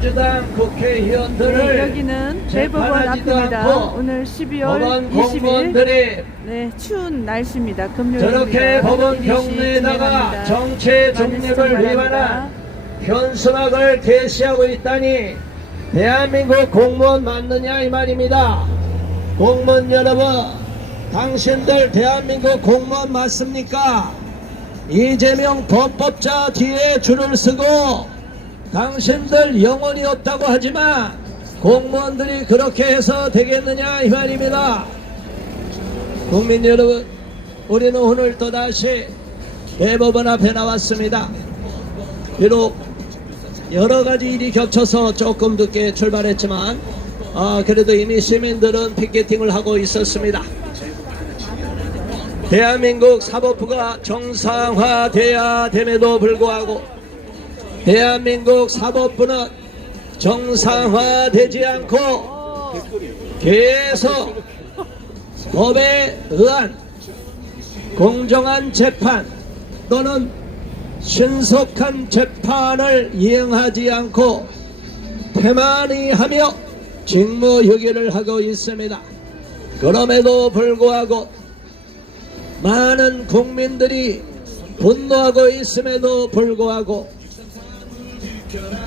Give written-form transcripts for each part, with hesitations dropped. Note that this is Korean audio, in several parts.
민주당 국회의원들을 여기는 대법원 앞입니다. 오늘 12월 20일 추운 날씨입니다. 금요일입니다. 저렇게 법원 경내에다가 정체 중립을 위반한 현수막을 게시하고 있다니 대한민국 공무원 맞느냐 이 말입니다. 공무원 여러분, 당신들 대한민국 공무원 맞습니까? 이재명 범법자 뒤에 줄을 서고 당신들 영혼이 없다고 하지만 공무원들이 그렇게 해서 되겠느냐 이 말입니다. 국민 여러분, 우리는 오늘 또다시 대법원 앞에 나왔습니다. 비록 여러가지 일이 겹쳐서 조금 늦게 출발했지만 그래도 이미 시민들은 피켓팅을 하고 있었습니다. 대한민국 사법부가 정상화돼야 됨에도 불구하고 대한민국 사법부는 정상화되지 않고 계속 법에 의한 공정한 재판 또는 신속한 재판을 이행하지 않고 태만히 하며 직무유기를 하고 있습니다. 그럼에도 불구하고 많은 국민들이 분노하고 있음에도 불구하고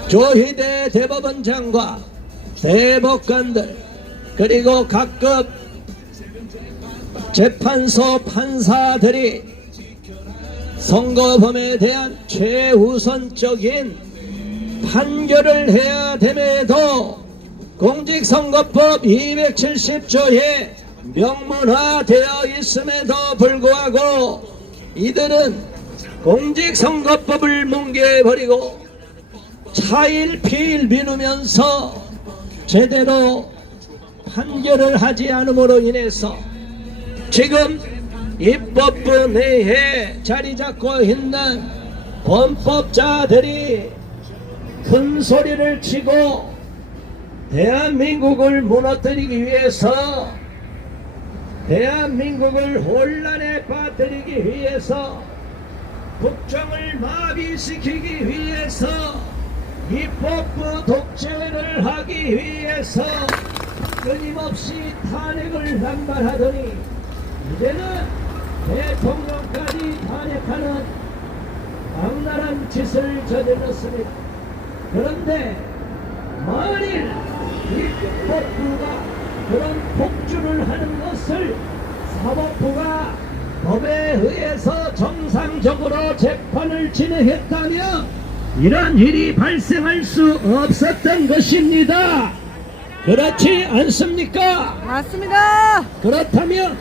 조희대 대법원장과 대법관들 그리고 각급 재판소 판사들이 선거범에 대한 최우선적인 판결을 해야 됨에도 공직선거법 270조에 명문화되어 있음에도 불구하고 이들은 공직선거법을 뭉개버리고 차일피일 미루면서 제대로 판결을 하지 않음으로 인해서 지금 입법부 내에 자리 잡고 있는 범법자들이 큰 소리를 치고 대한민국을 무너뜨리기 위해서 대한민국을 혼란에 빠뜨리기 위해서 국정을 마비시키기 위해서 입법부 독재를 하기 위해서 끊임없이 탄핵을 남발하더니 이제는 대통령까지 탄핵하는 악랄한 짓을 저질렀습니다. 그런데 만일 입법부가 그런 폭주를 하는 것을 사법부가 법에 의해서 정상적으로 재판을 진행했다면 이런 일이 발생할 수 없었던 것입니다. 그렇지 않습니까? 맞습니다. 그렇다면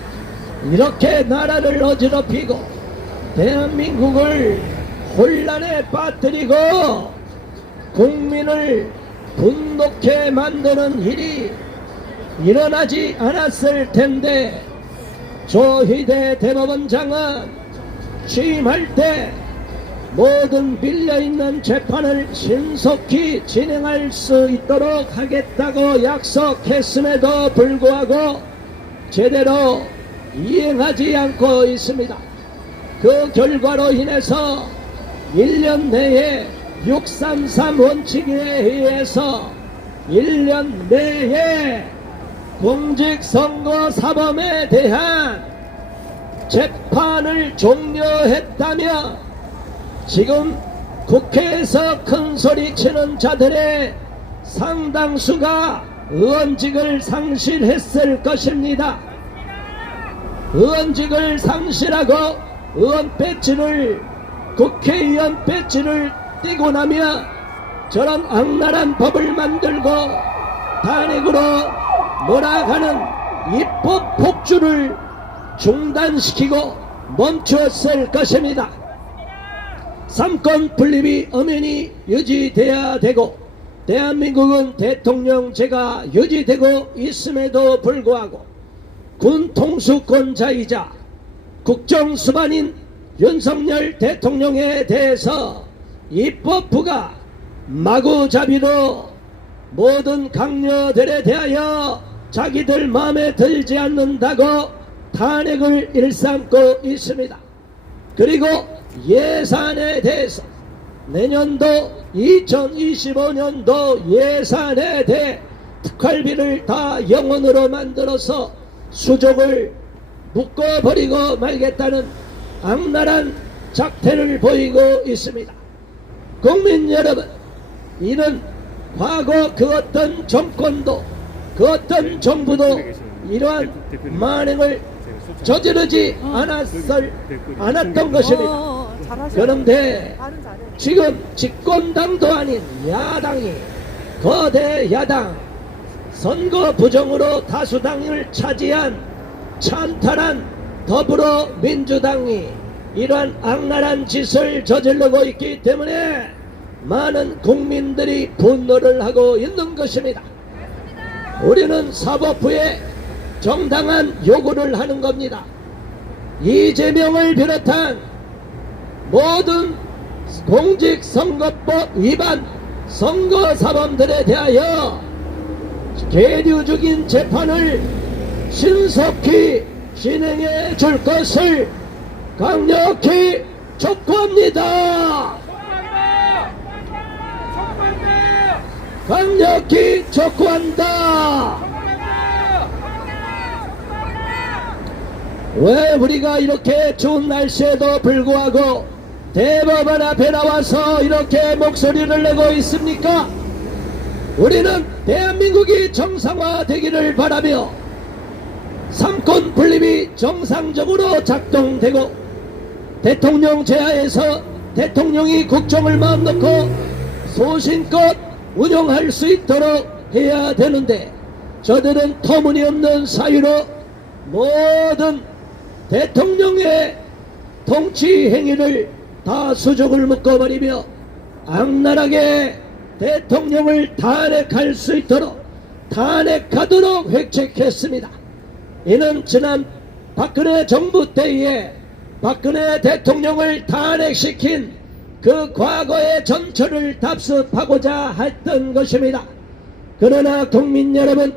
이렇게 나라를 어지럽히고 대한민국을 혼란에 빠뜨리고 국민을 분노케 만드는 일이 일어나지 않았을 텐데 조희대 대법원장은 취임할 때 모든 밀려있는 재판을 신속히 진행할 수 있도록 하겠다고 약속했음에도 불구하고 제대로 이행하지 않고 있습니다. 그 결과로 인해서 1년 내에 633 원칙에 의해서 1년 내에 공직선거 사범에 대한 재판을 종료했다며 지금 국회에서 큰 소리 치는 자들의 상당수가 의원직을 상실했을 것입니다. 의원직을 상실하고 의원 배지를 국회의원 배지를 떼고 나면 저런 악랄한 법을 만들고 탄핵으로 몰아가는 입법 폭주를 중단시키고 멈추었을 것입니다. 삼권 분립이 엄연히 유지돼야 되고 대한민국은 대통령제가 유지되고 있음에도 불구하고 군 통수권자이자 국정수반인 윤석열 대통령에 대해서 입법부가 마구잡이로 모든 강요들에 대하여 자기들 마음에 들지 않는다고 탄핵을 일삼고 있습니다. 그리고 예산에 대해서 내년도 2025년도 예산에 대해 특활비를 다 영원으로 만들어서 수족을 묶어버리고 말겠다는 악랄한 작태를 보이고 있습니다. 국민 여러분, 이는 과거 그 어떤 정권도 그 어떤 정부도 이러한 만행을 저지르지 않았던 것입니다. 그런데 지금 집권당도 아닌 야당이, 거대 야당, 선거 부정으로 다수당을 차지한 찬탈한 더불어민주당이 이러한 악랄한 짓을 저지르고 있기 때문에 많은 국민들이 분노를 하고 있는 것입니다. 우리는 사법부에 정당한 요구를 하는 겁니다. 이재명을 비롯한 모든 공직선거법 위반 선거사범들에 대하여 계류적인 재판을 신속히 진행해 줄 것을 강력히 촉구합니다. 강력히 촉구한다. 왜 우리가 이렇게 추운 날씨에도 불구하고 대법원 앞에 나와서 이렇게 목소리를 내고 있습니까? 우리는 대한민국이 정상화되기를 바라며 삼권 분립이 정상적으로 작동되고 대통령 제하에서 대통령이 국정을 마음 놓고 소신껏 운영할 수 있도록 해야 되는데, 저들은 터무니없는 사유로 모든 대통령의 통치 행위를 다 수족을 묶어버리며 악랄하게 대통령을 탄핵할 수 있도록 탄핵하도록 획책했습니다. 이는 지난 박근혜 정부 때에 박근혜 대통령을 탄핵시킨 그 과거의 전철을 답습하고자 했던 것입니다. 그러나 국민 여러분,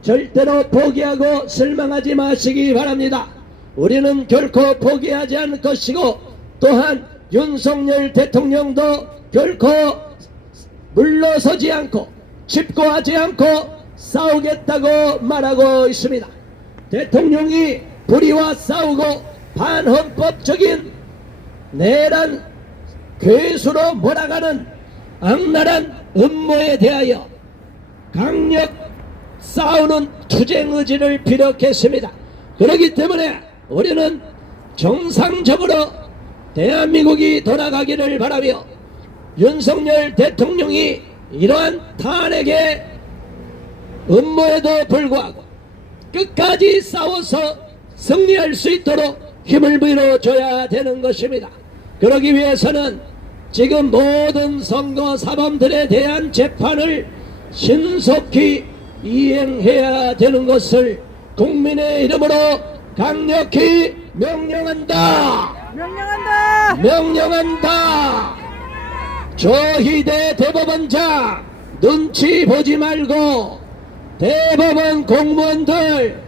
절대로 포기하고 실망하지 마시기 바랍니다. 우리는 결코 포기하지 않을 것이고, 또한 윤석열 대통령도 결코 물러서지 않고 집고하지 않고 싸우겠다고 말하고 있습니다. 대통령이 불의와 싸우고 반헌법적인 내란 괴수로 몰아가는 악랄한 음모에 대하여 강력 싸우는 투쟁 의지를 비력했습니다. 그렇기 때문에 우리는 정상적으로 대한민국이 돌아가기를 바라며 윤석열 대통령이 이러한 탄핵의 음모에도 불구하고 끝까지 싸워서 승리할 수 있도록 힘을 빌어줘야 되는 것입니다. 그러기 위해서는 지금 모든 선거 사범들에 대한 재판을 신속히 이행해야 되는 것을 국민의 이름으로 강력히 명령한다. 명령한다. 조희대 대법원장 눈치 보지 말고 대법원 공무원들,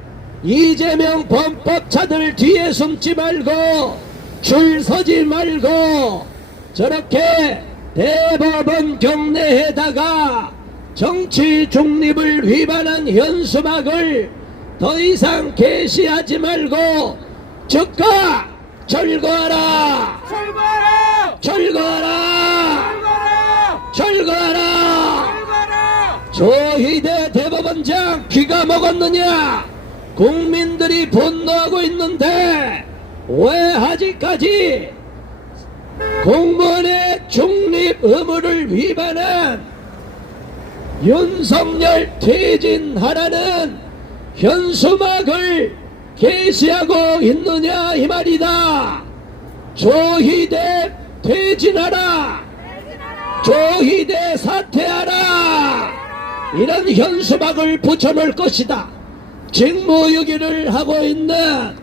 이재명 범법자들 뒤에 숨지 말고 줄 서지 말고 저렇게 대법원 경내에다가 정치 중립을 위반한 현수막을 더 이상 게시하지 말고 즉각 철거하라. 조희대 대법원장 귀가 먹었느냐? 국민들이 분노하고 있는데 왜 아직까지 공무원의 중립 의무를 위반한 윤석열 퇴진하라는 현수막을 게시하고 있느냐 이 말이다. 조희대 퇴진하라. 조희대 사퇴하라. 이런 현수막을 붙여놓을 것이다. 직무유기를 하고 있는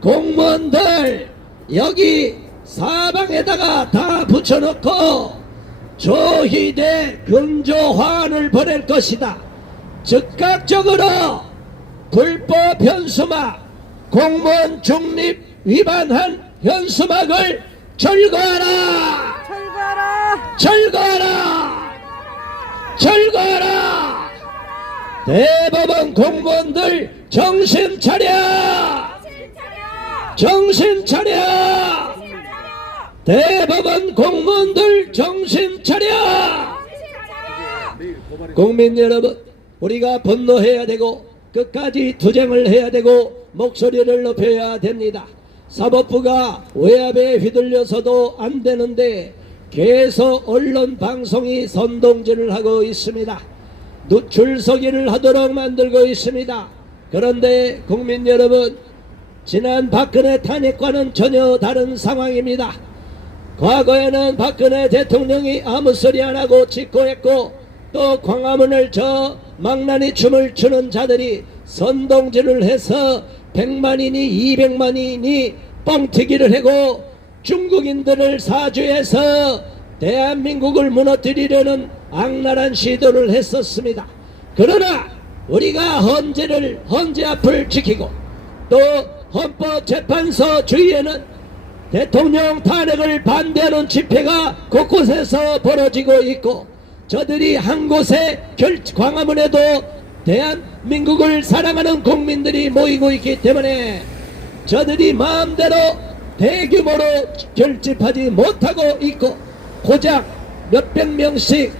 공무원들 여기 사방에다가 다 붙여놓고 조희대 금조화환을 보낼 것이다. 즉각적으로 불법 현수막, 공무원 중립 위반한 현수막을 철거하라. 철거하라! 철거하라! 대법원 공무원들 정신 차려! 정신 차려! 대법원 공무원들 정신 차려! 국민 여러분, 우리가 분노해야 되고 끝까지 투쟁을 해야 되고 목소리를 높여야 됩니다. 사법부가 외압에 휘둘려서도 안 되는데 계속 언론 방송이 선동질을 하고 있습니다. 줄서기를 하도록 만들고 있습니다. 그런데 국민 여러분, 지난 박근혜 탄핵과는 전혀 다른 상황입니다. 과거에는 박근혜 대통령이 아무 소리 안 하고 직고했고, 또 광화문을 저 망나니 춤을 추는 자들이 선동질을 해서 100만이니 200만이니 뻥튀기를 하고 중국인들을 사주해서 대한민국을 무너뜨리려는 악랄한 시도를 했었습니다. 그러나 우리가 헌재 앞을 지키고, 또 헌법재판소 주위에는 대통령 탄핵을 반대하는 집회가 곳곳에서 벌어지고 있고, 저들이 한 곳에 광화문에도 대한민국을 사랑하는 국민들이 모이고 있기 때문에 저들이 마음대로 대규모로 결집하지 못하고 있고, 고작 몇백 명씩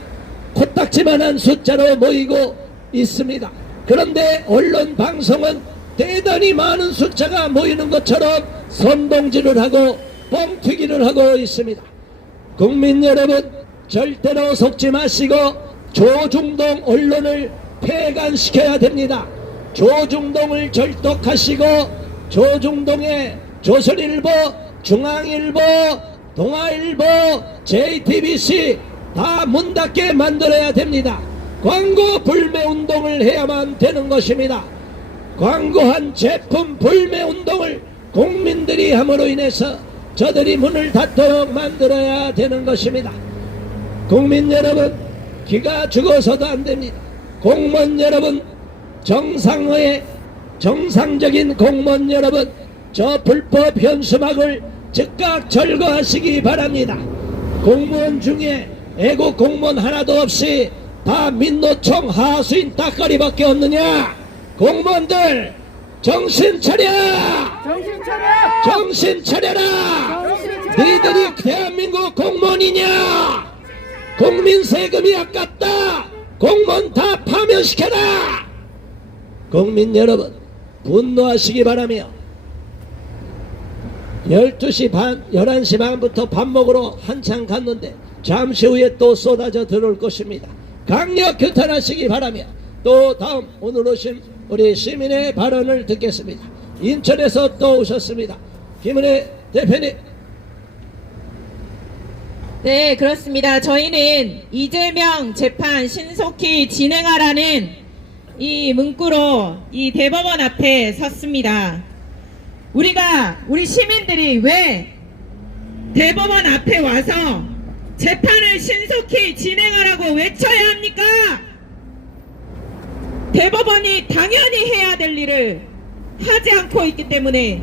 코딱지만한 숫자로 모이고 있습니다. 그런데 언론 방송은 대단히 많은 숫자가 모이는 것처럼 선동질을 하고 뻥튀기를 하고 있습니다. 국민 여러분, 절대로 속지 마시고 조중동 언론을 폐간시켜야 됩니다. 조중동을 절독하시고 조중동의 조선일보, 중앙일보, 동아일보, JTBC 다 문 닫게 만들어야 됩니다. 광고 불매 운동을 해야만 되는 것입니다. 광고한 제품 불매 운동을 국민들이 함으로 인해서 저들이 문을 닫도록 만들어야 되는 것입니다. 국민 여러분, 기가 죽어서도 안 됩니다. 공무원 여러분, 정상적인 공무원 여러분, 저 불법 현수막을 즉각 철거하시기 바랍니다. 공무원 중에 애국 공무원 하나도 없이 다 민노총 하수인 따까리밖에 없느냐? 공무원들 정신 차려! 정신 차려! 정신 차려라! 너희들이 대한민국 공무원이냐? 국민 세금이 아깝다! 공무원 다 파면시켜라! 국민 여러분, 분노하시기 바라며 12시 반, 11시 반부터 밥 먹으러 한참 갔는데 잠시 후에 또 쏟아져 들어올 것입니다. 강력 규탄하시기 바라며, 또 다음 오늘 오신 우리 시민의 발언을 듣겠습니다. 인천에서 또 오셨습니다. 김은혜 대표님. 네, 그렇습니다. 저희는 이재명 재판 신속히 진행하라는 이 문구로 이 대법원 앞에 섰습니다. 우리 시민들이 왜 대법원 앞에 와서 재판을 신속히 진행하라고 외쳐야 합니까? 대법원이 당연히 해야 될 일을 하지 않고 있기 때문에,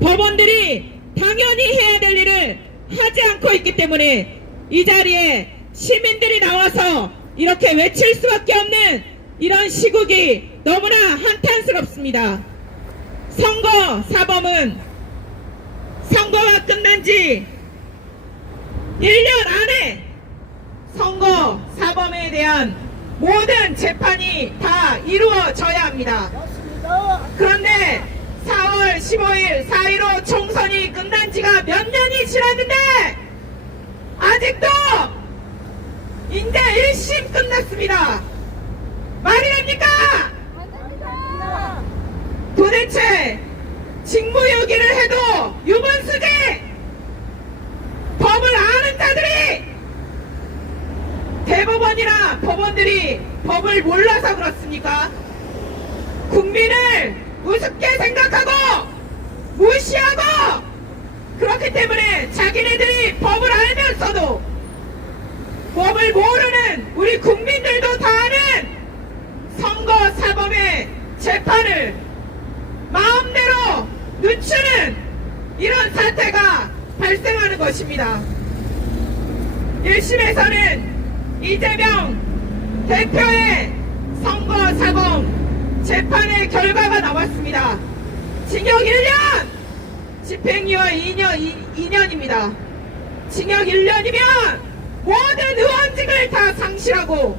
법원들이 당연히 해야 될 일을 하지 않고 있기 때문에 이 자리에 시민들이 나와서 이렇게 외칠 수밖에 없는 이런 시국이 너무나 한탄스럽습니다. 선거 사범은 선거가 끝난 지 1년 안에 선거 사범에 대한 모든 재판이 다 이루어져야 합니다. 그런데 4월 15일 4.15 총선이 끝난 지가 몇 년이 지났는데 아직도 이제 1심 끝났습니다. 말이 됩니까? 도대체 직무유기를 해도 유분수재, 법을 아는 자들이, 대법원이나 법원들이 법을 몰라서 그렇습니까? 국민을 우습게 생각하고 무시하고, 그렇기 때문에 자기네들이 법을 알면서도 법을 모르는 우리 국민들도 다 아는 선거 사범의 재판을 마음대로 늦추는 이런 사태가 발생하는 것입니다. 1심에서는 이재명 대표의 선거 사범 재판의 결과가 나왔습니다. 징역 1년, 집행유예 2년입니다. 징역 1년이면 모든 의원직을 다 상실하고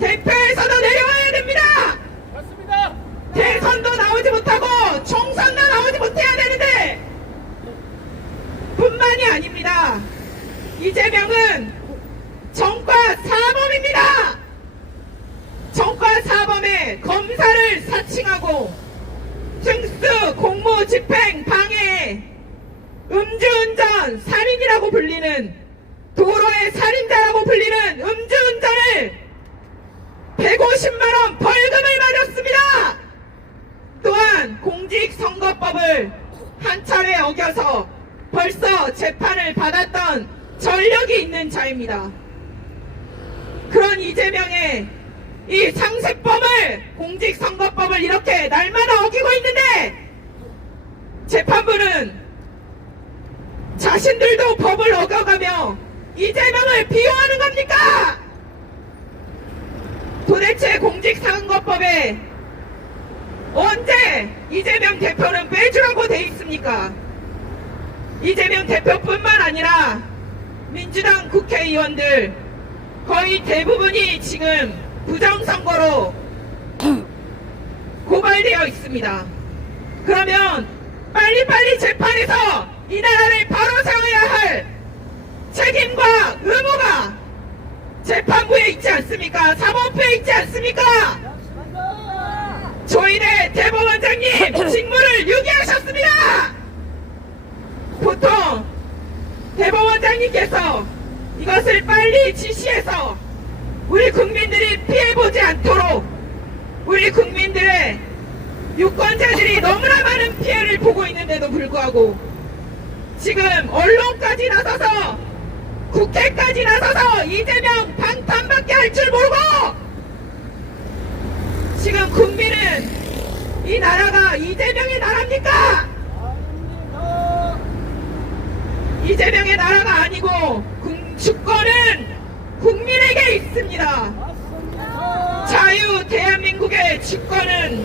대표에서도 내려와야 됩니다. 맞습니다. 대선도 나오지 못하고 총선도 나오지 못해야 되는데 뿐만이 아닙니다. 이재명은 정과 사범입니다. 정과 사범에 검사를 사칭하고 특수 공무집행 방해, 음주운전, 살인이라고 불리는 도로의 살인자라고 불리는 음주운전을 150만원 벌금을 맞았습니다. 또한 공직선거법을 한 차례 어겨서 벌써 재판을 받았던 전력이 있는 자입니다. 그런 이재명의 이 상습법을, 공직선거법을 이렇게 날마다 어기고 있는데 재판부는 자신들도 법을 어겨가며 이재명을 비호하는 겁니까? 도대체 공직선거법에 언제 이재명 대표는 빼주라고 돼 있습니까? 이재명 대표뿐만 아니라 민주당 국회의원들 거의 대부분이 지금 부정선거로 고발되어 있습니다. 그러면 빨리빨리 재판에서 이 나라를 바로 세워야 할 책임과 의무가 재판부에 있지 않습니까? 사법부에 있지 않습니까? 조인의 대법원장님 직무를 유기하셨습니다. 보통 대법원장님께서 이것을 빨리 지시해서 우리 국민들이 피해보지 않도록, 우리 국민들의 유권자들이 너무나 많은 피해를 보고 있는데도 불구하고 지금 언론까지 나서서 국회까지 나서서 이재명 방탄밖에 할 줄 모르고 지금 국민은 이 나라가 이재명의 나라입니까? 이재명의 나라가 아니고 주권은 국민에게 있습니다. 자유 대한민국의 주권은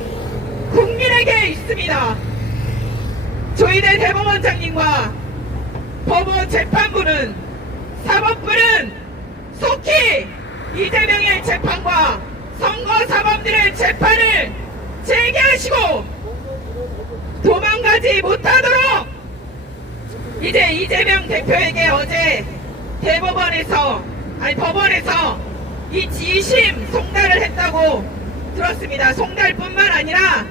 국민에게 있습니다. 조인의 대법원장님과 법원 재판부는, 사법부는 속히 이재명의 재판과 선거사범들의 재판을 재개하시고 도망가지 못하도록 이제 이재명 대표에게 어제 법원에서 이 지심 송달을 했다고 들었습니다. 송달뿐만 아니라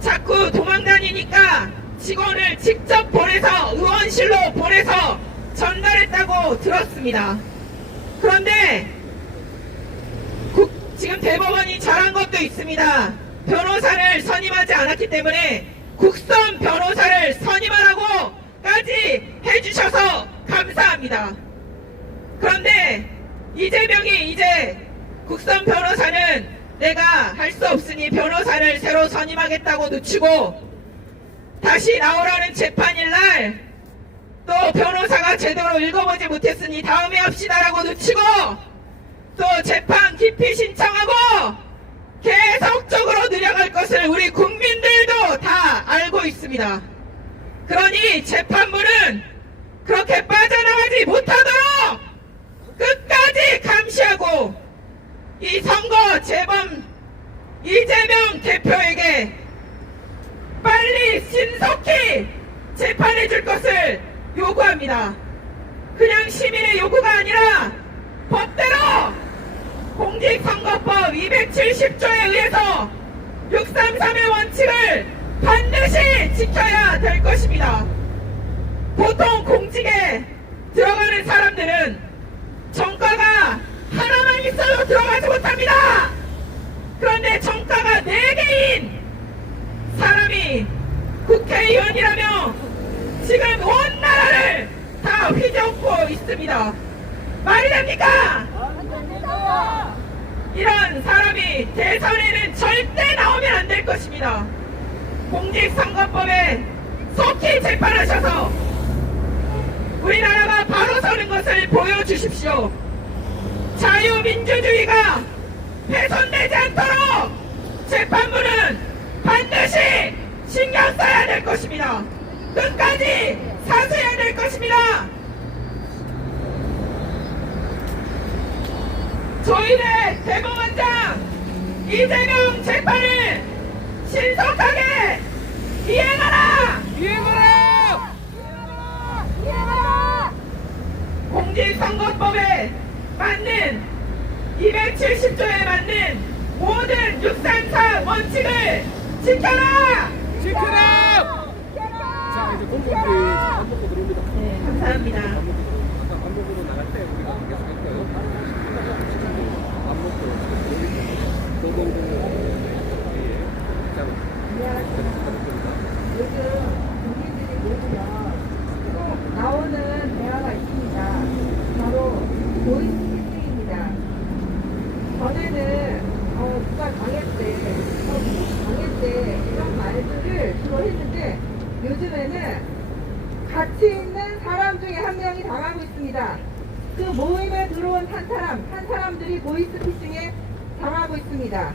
자꾸 도망다니니까 직원을 직접 보내서 의원실로 보내서 전달했다고 들었습니다. 그런데 지금 대법원이 잘한 것도 있습니다. 변호사를 선임하지 않았기 때문에 국선 변호사를 선임하라고까지 해주셔서 감사합니다. 그런데 이재명이 이제 국선 변호사는 내가 할 수 없으니 변호사를 새로 선임하겠다고 늦추고 다시 나오라는 재판일날 또 변호사가 제대로 읽어보지 못했으니 다음에 합시다라고 늦추고 또 재판 기피 신청하고 계속적으로 늘어갈 것을 우리 국민들도 다 알고 있습니다. 그러니 재판부는 그렇게 빠져나가지 못하도록 끝까지 감시하고 이 선거 재범 이재명 대표에게 빨리 신속히 재판해 줄 것을 요구합니다. 그냥 시민의 요구가 아니라 법대로 공직선거법 270조에 의해서 633의 원칙을 반드시 지켜야 될 것입니다. 보통 공직에 들어가는 사람들은 정가가 하나만 있어도 들어가지 못합니다. 그런데 정가가 4개인 사람이 국회의원이라며 지금 온 나라를 다 휘젓고 있습니다. 말이 됩니까? 이런 사람이 대선에는 절대 나오면 안 될 것입니다. 공직선거법에 속히 재판하셔서 우리나라가 바로 서는 것을 보여주십시오. 자유민주주의가 훼손되지 않도록 재판부는 반드시 신경 써야 될 것입니다. 끝까지 사수해야 될 것입니다. 조희대 대법원장 이재명 재판을 신속하게 이행하라! 이행하라! 공직선거법에 맞는 270조에 맞는 모든 634 원칙을 지켜라! 지켜라! 자, 이제 공무원들이 밥 먹고 들어옵니다. 네. 감사합니다. 아까 밥 먹으러 나갈 때 우리가 계속 했고요. 밥 먹고 들어오니까 노동부는 요즘 국민들이 모이면 꼭 나오는 대화가 있습니다. 바로 보이스피싱입니다. 전에는 누가 당했대, 누구 당했대 이런 말들을 주로 했는데 요즘에는 같이 있는 사람 중에 한 명이 당하고 있습니다. 그 모임에 들어온 한 사람들이 보이스피싱에 당하고 있습니다.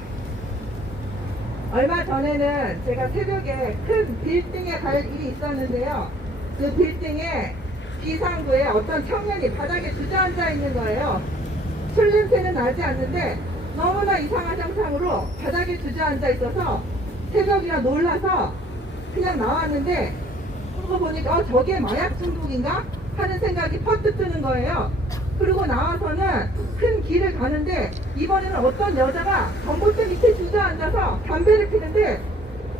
얼마 전에는 제가 새벽에 큰 빌딩에 갈 일이 있었는데요. 그 빌딩에 비상구에 어떤 청년이 바닥에 주저앉아 있는 거예요. 술 냄새는 나지 않는데 너무나 이상한 형상으로 바닥에 주저앉아 있어서 새벽이라 놀라서 그냥 나왔는데 그러고 보니까 저게 마약 중독인가? 하는 생각이 퍼뜩 드는 거예요. 그리고 나와서는 큰 길을 가는데 이번에는 어떤 여자가 전봇대 밑에 주저앉아서 담배를 피는데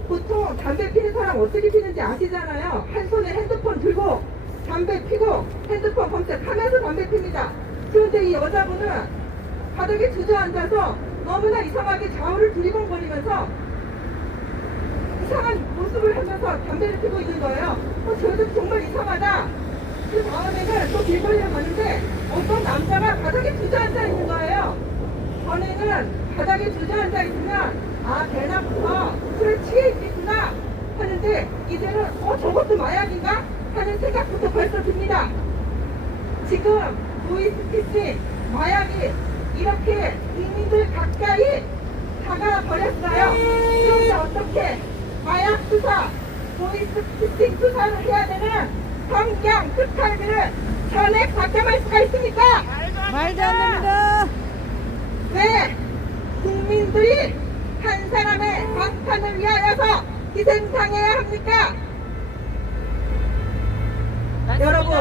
보통 담배 피는 사람 어떻게 피는지 아시잖아요. 한 손에 핸드폰 들고 담배 피고 핸드폰 검색하면서 담배 핍니다. 그런데 이 여자분은 바닥에 주저앉아서 너무나 이상하게 좌우를 두리번거리면서 이상한 모습을 하면서 담배를 피고 있는 거예요. 저 여자 정말 이상하다. 그 다음에는 또 길거리를 가는데 어떤 남자가 바닥에 주저앉아 있는 거예요. 전에는 바닥에 주저앉아 있으면 대낮부터 술에 취해 있겠구나 하는데 이제는 저것도 마약인가? 하는 생각부터 벌써 듭니다. 지금 보이스피싱 마약이 이렇게 국민들 가까이 다가버렸어요. 그런데 어떻게 마약 수사, 보이스피싱 수사를 해야 되는 성경 특활비를 전액 삭감할 수가 있습니까? 말도 안 됩니다. 왜 국민들이 한 사람의 방탄을 위하여서 희생당해야 합니까? 여러분,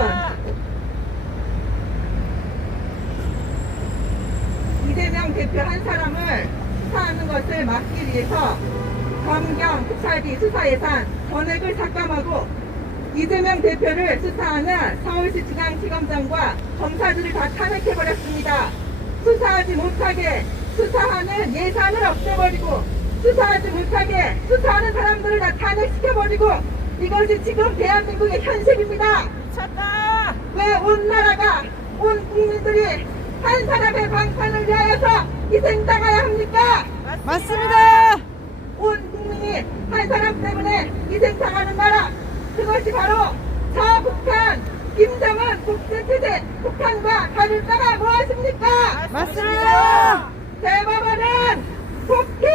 이재명 대표 한 사람을 수사하는 것을 막기 위해서 검경 특활비 수사 예산 전액을 삭감하고 이재명 대표를 수사하는 서울시 중앙지검장과 검사들을 다 탄핵해버렸습니다. 수사하지 못하게 수사하는 예산을 없애버리고 수사하지 못하게 수사하는 사람들을 다 탄핵시켜버리고 이것이 지금 대한민국의 현실입니다. 미쳤다! 왜 온 나라가 온 국민들이 한 사람의 방탄을 위하여서 희생당해야 합니까? 맞습니다. 온 국민이 한 사람 때문에 희생당하는 나라, 그것이 바로 저북한 김정은 독재체제 북한과 다를 바가 무엇입니까? 맞습니다. 대법원은 속히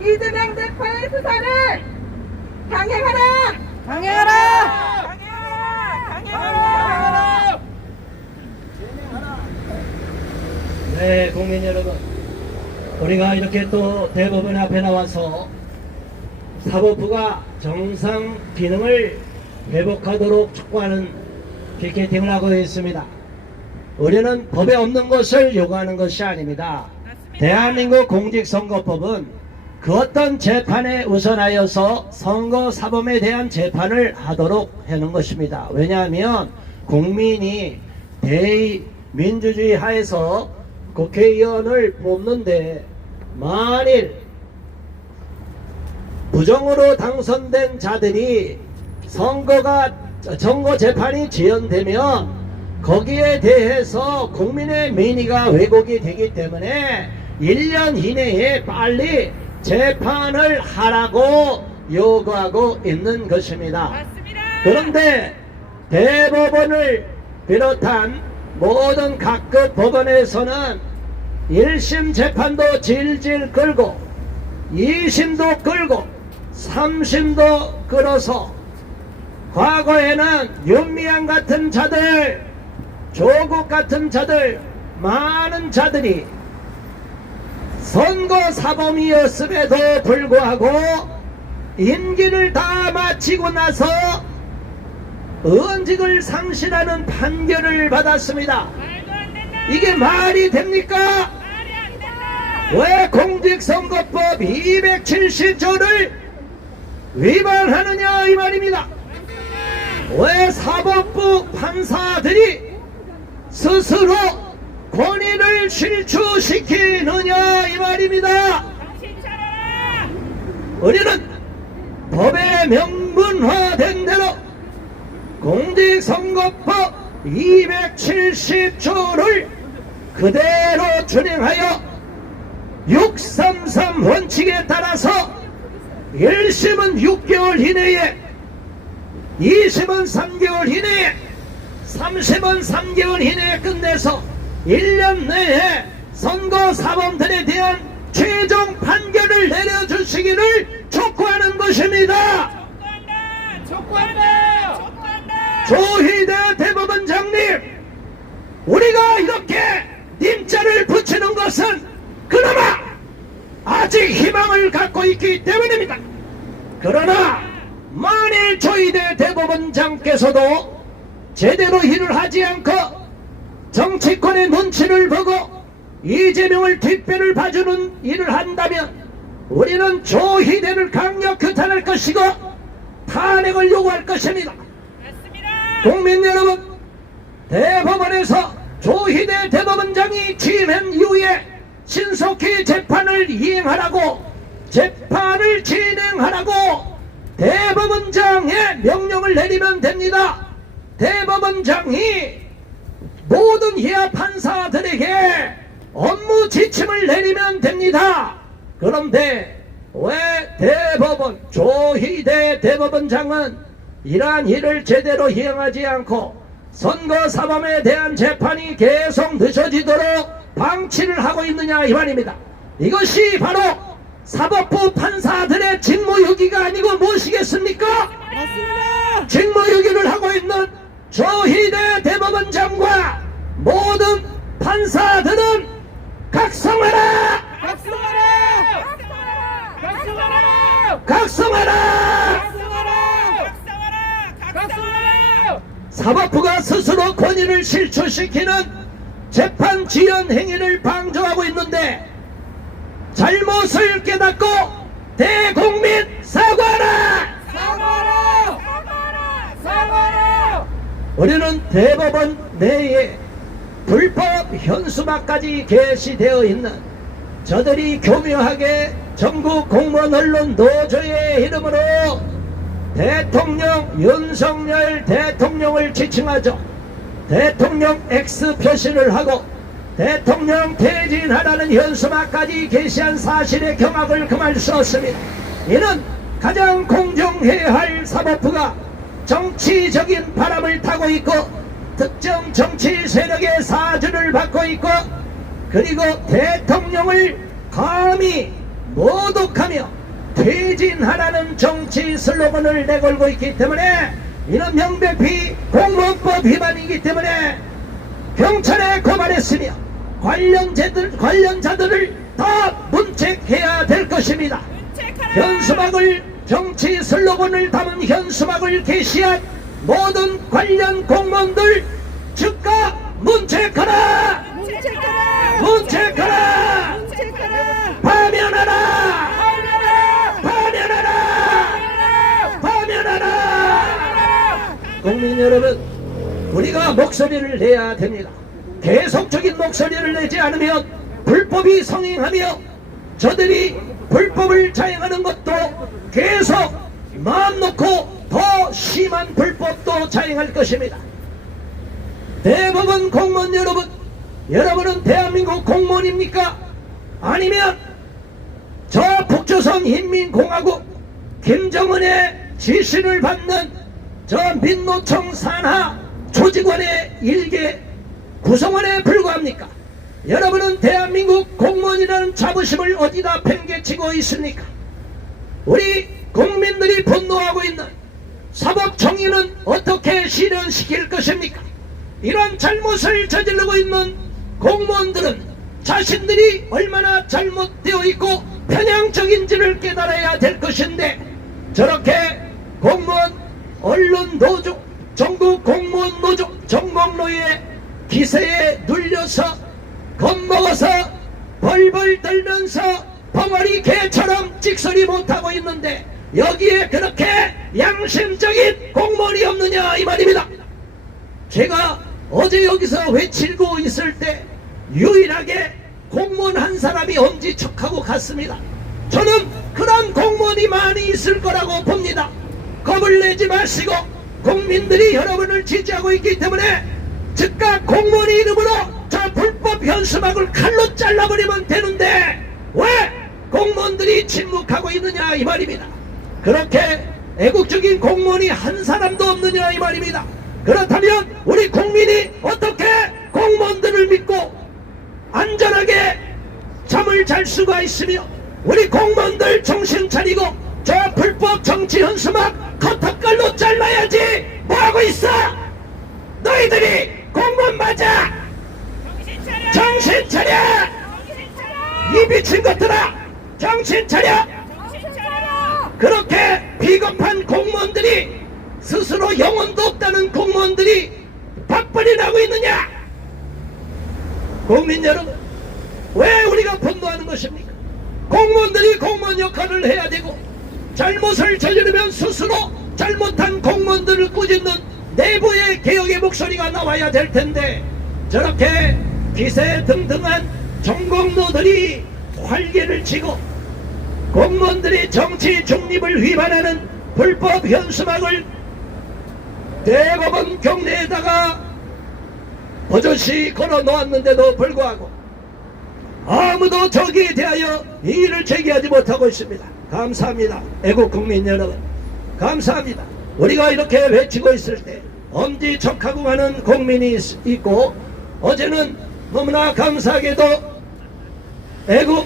이재명 대표의 수사를 강행하라! 강행하라. 강행하라! 네, 국민 여러분, 우리가 이렇게 또 대법원 앞에 나와서 사법부가 정상 기능을 회복하도록 촉구하는 피켓팅을 하고 있습니다. 우리는 법에 없는 것을 요구하는 것이 아닙니다. 대한민국 공직선거법은 그 어떤 재판에 우선하여서 선거사범에 대한 재판을 하도록 하는 것입니다. 왜냐하면 국민이 대의민주주의 하에서 국회의원을 뽑는데 만일 부정으로 당선된 자들이 선거 재판이 지연되면 거기에 대해서 국민의 민의가 왜곡이 되기 때문에 1년 이내에 빨리 재판을 하라고 요구하고 있는 것입니다. 맞습니다. 그런데 대법원을 비롯한 모든 각급 법원에서는 1심 재판도 질질 끌고 2심도 끌고 3심도 끌어서 과거에는 윤미향 같은 자들, 조국 같은 자들, 많은 자들이 선거 사범이었음에도 불구하고 임기를 다 마치고 나서 은직을 상실하는 판결을 받았습니다. 이게 말이 됩니까? 왜 공직선거법 270조를 위반하느냐 이 말입니다. 왜 사법부 판사들이 스스로 권위를 실추시키느냐 이 말입니다. 우리는 법의 명문화된 대로 공직선거법 270조를 그대로 준행하여 633 원칙에 따라서 1심은 6개월 이내에, 2심은 3개월 이내에, 3심은 3개월 이내에 끝내서 1년 내에 선거 사범들에 대한 최종 판결을 내려주시기를 촉구하는 것입니다. 조희대 대법원장님, 우리가 이렇게 님자를 붙이는 것은 그나마 아직 희망을 갖고 있기 때문입니다. 그러나 만일 조희대 대법원장께서도 제대로 일을 하지 않고 정치권의 눈치를 보고 이재명을 뒷배를 봐주는 일을 한다면 우리는 조희대를 강력 규탄할 것이고 탄핵을 요구할 것입니다. 국민 여러분, 대법원에서 조희대 대법원장이 취임한 이후에 신속히 재판을 이행하라고, 재판을 진행하라고 대법원장의 명령을 내리면 됩니다. 대법원장이 모든 이하 판사들에게 업무 지침을 내리면 됩니다. 그런데 왜 대법원, 조희대 대법원장은 이러한 일을 제대로 이행하지 않고 선거 사범에 대한 재판이 계속 늦어지도록 방치를 하고 있느냐 이 말입니다. 이것이 바로 사법부 판사들의 직무유기가 아니고 무엇이겠습니까? 맞습니다. 직무유기를 하고 있는 조희대 대법원장과 모든 판사들은 각성하라! 각성하라! 각성하라! 각성하라! 각성하라! 사법부가 스스로 권위를 실추시키는 재판 지연 행위를 방조하고 있는데 잘못을 깨닫고 대국민 사과하라! 사과하라! 우리는 대법원 내에 불법 현수막까지 게시되어 있는 저들이 교묘하게 전국 공무원 언론 노조의 이름으로 대통령 윤석열 대통령을 지칭하죠. 대통령 X 표시를 하고 대통령 퇴진하라는 현수막까지 게시한 사실의 경악을 금할 수 없습니다. 이는 가장 공정해야 할 사법부가 정치적인 바람을 타고 있고 특정 정치 세력의 사주를 받고 있고 그리고 대통령을 감히 모독하며 퇴진하라는 정치 슬로건을 내걸고 있기 때문에 이는 명백히 공무원법 위반이기 때문에 경찰에 고발했으며 관련자들을 다 문책해야 될 것입니다. 현수막을 정치 슬로건을 담은 현수막을 게시한 모든 관련 공무원들 즉각 문책하라! 문책하라! 문책하라! 문책하라! 파면하라! 파면하라! 파면하라! 국민 여러분, 우리가 목소리를 내야 됩니다. 계속적인 목소리를 내지 않으면 불법이 성행하며 저들이 불법을 자행하는 것도 계속 마음 놓고 더 심한 불법도 자행할 것입니다. 대법원 공무원 여러분, 여러분은 대한민국 공무원입니까? 아니면 저 북조선 인민공화국 김정은의 지시를 받는 저 민노총 산하 조직원의 일개 구성원에 불과합니까? 여러분은 대한민국 공무원이라는 자부심을 어디다 팽개치고 있습니까? 우리 국민들이 분노하고 있는 사법정의는 어떻게 실현시킬 것입니까? 이런 잘못을 저지르고 있는 공무원들은 자신들이 얼마나 잘못되어 있고 편향적인지를 깨달아야 될 것인데, 저렇게 공무원 언론노조, 전국 공무원 노조, 전국노예 기세에 눌려서 겁먹어서 벌벌 떨면서 벙어리 개처럼 찍소리 못하고 있는데, 여기에 그렇게 양심적인 공무원이 없느냐 이 말입니다. 제가 어제 여기서 외치고 있을 때 유일하게 공무원 한 사람이 엄지척하고 갔습니다. 저는 그런 공무원이 많이 있을 거라고 봅니다. 겁을 내지 마시고, 국민들이 여러분을 지지하고 있기 때문에 즉각 공무원의 이름으로 저 불법 현수막을 칼로 잘라버리면 되는데 왜 공무원들이 침묵하고 있느냐 이 말입니다. 그렇게 애국적인 공무원이 한 사람도 없느냐 이 말입니다. 그렇다면 우리 국민이 어떻게 공무원들을 믿고 안전하게 잠을 잘 수가 있으며, 우리 공무원들 정신 차리고 저 불법 정치 현수막 커터칼로 잘라야지 뭐하고 있어? 너희들이 공무원 맞아! 정신 차려! 이 미친 것들아! 정신 차려! 그렇게 비겁한 공무원들이, 스스로 영혼도 없다는 공무원들이 밥벌이 나고 있느냐? 국민 여러분, 왜 우리가 분노하는 것입니까? 공무원들이 공무원 역할을 해야 되고, 잘못을 저지르면 스스로 잘못한 공무원들을 꾸짖는 내부의 개혁의 목소리가 나와야 될 텐데, 저렇게 기세등등한 전공노들이 활개를 치고 공무원들이 정치 중립을 위반하는 불법 현수막을 대법원 경내에다가 버젓이 걸어 놓았는데도 불구하고 아무도 저기에 대하여 이의를 제기하지 못하고 있습니다. 감사합니다. 애국 국민 여러분, 감사합니다. 우리가 이렇게 외치고 있을 때 엄지척하고 가는 국민이 있고, 어제는 너무나 감사하게도 애국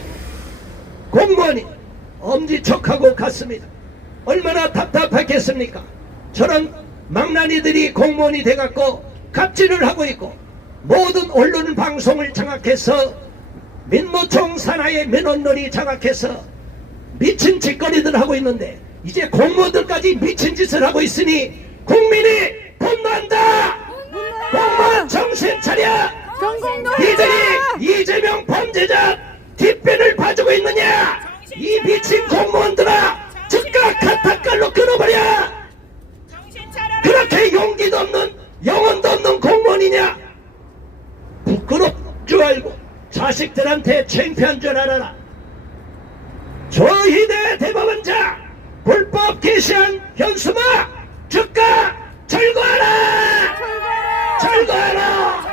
공무원이 엄지척하고 갔습니다. 얼마나 답답했겠습니까? 저런 망나니들이 공무원이 돼갖고 갑질을 하고 있고, 모든 언론 방송을 장악해서 민노총 산하의 민원놀이 장악해서 미친 짓거리들 하고 있는데, 이제 공무원들까지 미친 짓을 하고 있으니 국민이 분노한다! 공무원 정신 차려! 이들이 이재명 범죄자 뒷배를 봐주고 있느냐? 이 미친 공무원들아, 즉각 카타칼로 끊어버려! 그렇게 용기도 없는, 영혼도 없는 공무원이냐? 부끄럽 줄 알고 자식들한테 창피한 줄 알아라. 조희대 대법원장 불법 게시한 현수막 즉각 철거하라! 철거하라!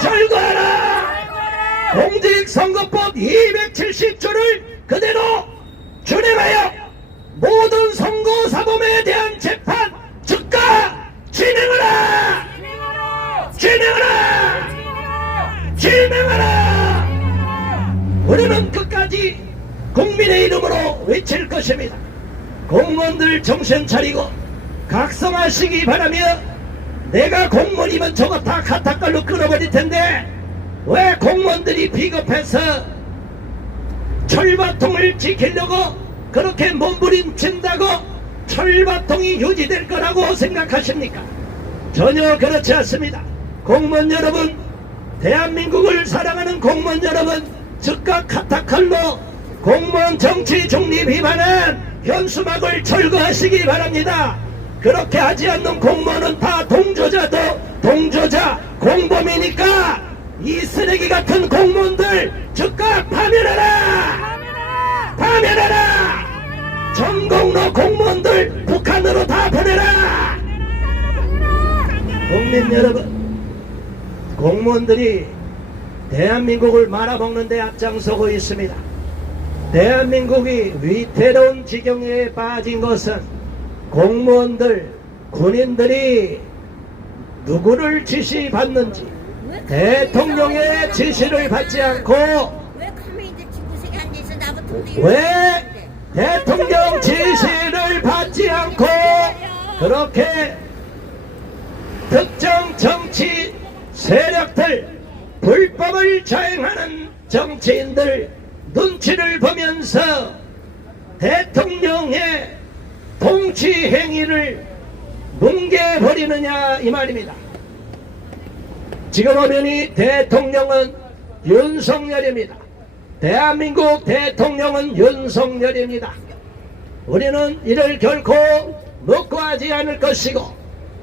철거하라! 공직선거법 270조를 그대로 준행하여 모든 선거사범에 대한 재판 즉각 진행하라! 진행하라! 진행하라! 우리는 끝까지 국민의 이름으로 외칠 것입니다. 공무원들 정신 차리고 각성하시기 바라며, 내가 공무원이면 저거 다 카타칼로 끊어버릴 텐데 왜 공무원들이 비겁해서 철바통을 지키려고 그렇게 몸부림친다고 철바통이 유지될 거라고 생각하십니까? 전혀 그렇지 않습니다. 공무원 여러분, 대한민국을 사랑하는 공무원 여러분, 즉각 카타칼로 공무원 정치 중립 위반한 현수막을 철거하시기 바랍니다. 그렇게 하지 않는 공무원은 다 동조자, 공범이니까 이 쓰레기 같은 공무원들 즉각 파면하라! 파면하라! 전공로 공무원들 북한으로 다 보내라! 국민 여러분, 공무원들이 대한민국을 말아먹는 데 앞장서고 있습니다. 대한민국이 위태로운 지경에 빠진 것은 공무원들, 군인들이 누구를 지시받는지 대통령의 지시를 받지 않고 왜 가만히 집구석에 앉아있어 나부터 왜 대통령 지시를 받지 않고 그렇게 특정 정치 세력들 불법을 자행하는 정치인들 눈치를 보면서 대통령의 통치 행위를 뭉개버리느냐 이 말입니다. 지금 보면이 대통령은 윤석열입니다. 대한민국 대통령은 윤석열입니다. 우리는 이를 결코 묵고하지 않을 것이고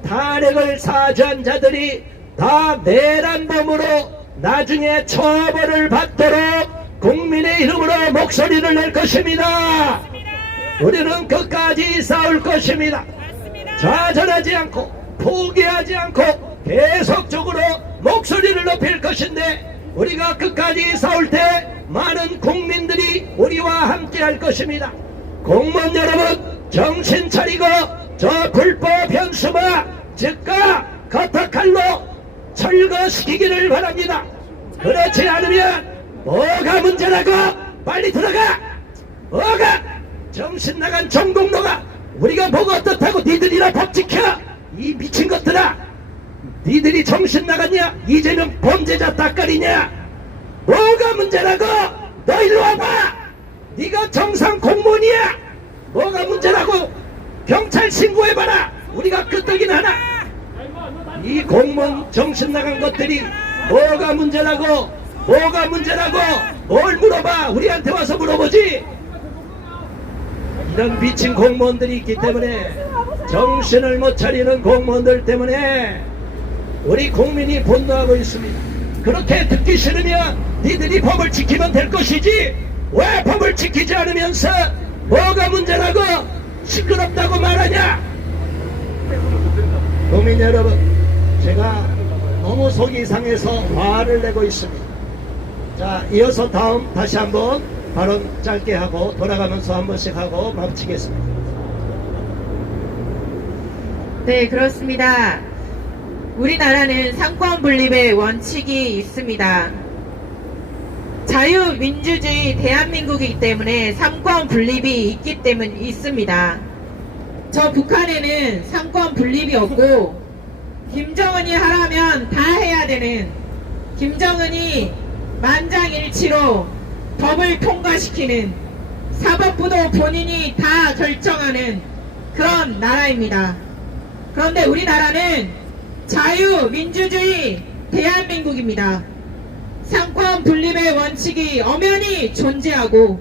탄핵을 사주한 자들이 다 내란범으로 나중에 처벌을 받도록 국민의 이름으로 목소리를 낼 것입니다. 우리는 끝까지 싸울 것입니다. 좌절하지 않고 포기하지 않고 계속적으로 목소리를 높일 것인데 우리가 끝까지 싸울 때 많은 국민들이 우리와 함께 할 것입니다. 공무원 여러분 정신 차리고 저 불법 현수막 즉각 커터칼로 철거시키기를 바랍니다. 그렇지 않으면 뭐가 문제라고 빨리 들어가. 뭐가 정신 나간 정공로가 우리가 뭐가 어떻다고 니들이나 법 지켜. 이 미친 것들아 니들이 정신 나갔냐? 이제는 범죄자 따까리냐? 뭐가 문제라고? 너 일로 와봐. 네가 정상 공무원이야. 뭐가 문제라고? 경찰 신고해봐라. 우리가 끄떡이나 하나. 이 공무원 정신 나간 것들이 뭐가 문제라고? 뭐가 문제라고? 뭘 물어봐. 우리한테 와서 물어보지. 이런 미친 공무원들이 있기 때문에 정신을 못 차리는 공무원들 때문에 우리 국민이 분노하고 있습니다. 그렇게 듣기 싫으면 니들이 법을 지키면 될 것이지 왜 법을 지키지 않으면서 뭐가 문제라고 시끄럽다고 말하냐. 국민 여러분 제가 너무 속이 상해서 화를 내고 있습니다. 자 이어서 다음 다시 한번 발언 짧게 하고 돌아가면서 한 번씩 하고 마치겠습니다. 네, 그렇습니다. 우리나라는 상권 분립의 원칙이 있습니다. 자유민주주의 대한민국이기 때문에 상권 분립이 있기 때문에 있습니다. 저 북한에는 상권 분립이 없고 김정은이 하라면 다 해야 되는 김정은이 만장일치로 법을 통과시키는 사법부도 본인이 다 결정하는 그런 나라입니다. 그런데 우리나라는 자유민주주의 대한민국입니다. 상권 분립의 원칙이 엄연히 존재하고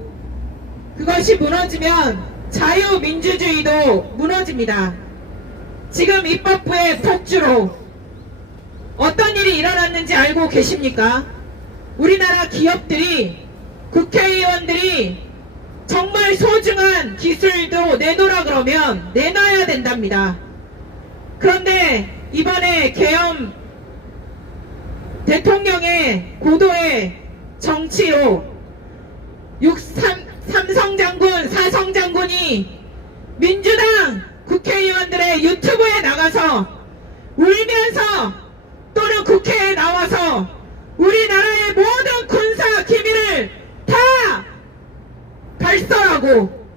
그것이 무너지면 자유민주주의도 무너집니다. 지금 입법부의 폭주로 어떤 일이 일어났는지 알고 계십니까? 우리나라 기업들이 국회의원들이 정말 소중한 기술도 내놓으라 그러면 내놔야 된답니다. 그런데 이번에 계엄 대통령의 고도의 정치로 삼성장군, 사성장군이 민주당 국회의원들의 유튜브에 나가서 울면서 또는 국회에 나와서 우리나라의 모든 군사 기밀을 다 발설하고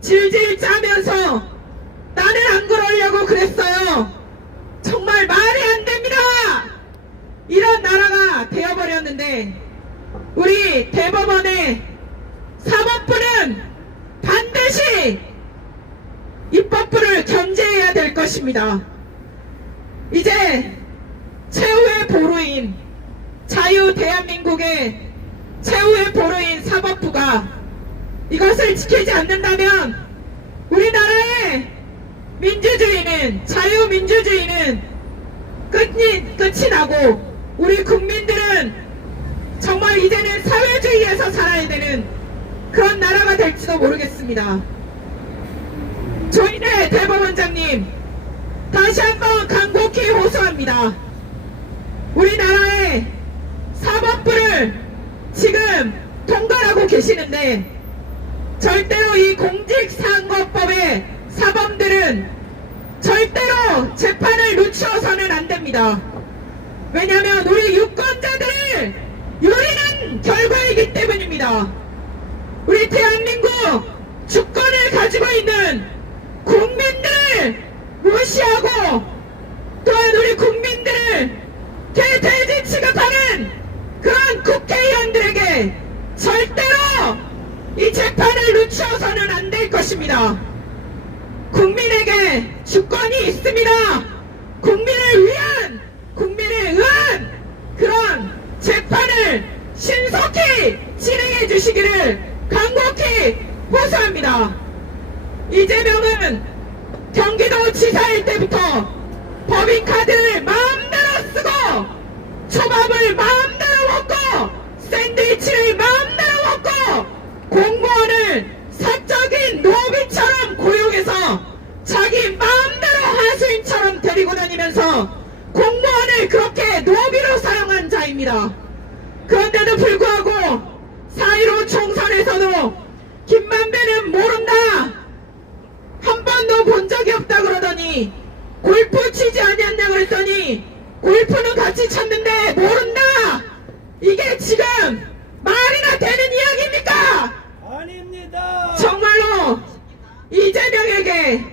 질질 짜면서 나는 안 그러려고 그랬어요. 정말 말이 안 됩니다. 이런 나라가 되어버렸는데 우리 대법원의 사법부는 반드시 입법부를 견제해야 될 것입니다. 이제 최후의 보루인 자유 대한민국의 최후의 보루인 사법부가 이것을 지키지 않는다면 우리나라의 민주주의는 자유민주주의는 끝이 나고 우리 국민들은 정말 이제는 사회주의에서 살아야 되는 그런 나라가 될지도 모르겠습니다. 조인혜 대법원장님 다시 한번 간곡히 호소합니다. 우리나라의 사법부를 지금 통과하고 계시는데 절대로 이 공직선거법의 사범들은 절대로 재판을 늦추어서는 안 됩니다. 왜냐하면 우리 유권자들을 요리는 결과이기 때문입니다. 우리 대한민국 주권을 가지고 있는 국민들을 무시하고 또한 우리 국민들을 개돼지 취급하는 그런 국회의원들에게 절대로 이 재판을 늦추어서는 안 될 것입니다. 국민에게 주권이 있습니다. 국민을 의한 그런 재판을 신속히 진행해 주시기를 간곡히 호소합니다. 이재명은 경기도지사일 때부터 법인카드를 마음대로 쓰고 초밥을 마음대로 먹고 샌드위치를 마음대로 먹고 공무원을 사적인 노비처럼 고용해서 자기 마음대로 하수인처럼 데리고 다니면서 공무원을 그렇게 노비로 사용한 자입니다. 그런데도 불구하고 4.15 총선에서도 김만배는 모른다, 한 번도 본 적이 없다 그러더니 골프 치지 않았냐 그랬더니 골프는 같이 쳤는데 모른다, 이게 지금 말이나 되는 이야기입니까? 아닙니다. 정말로 이재명에게,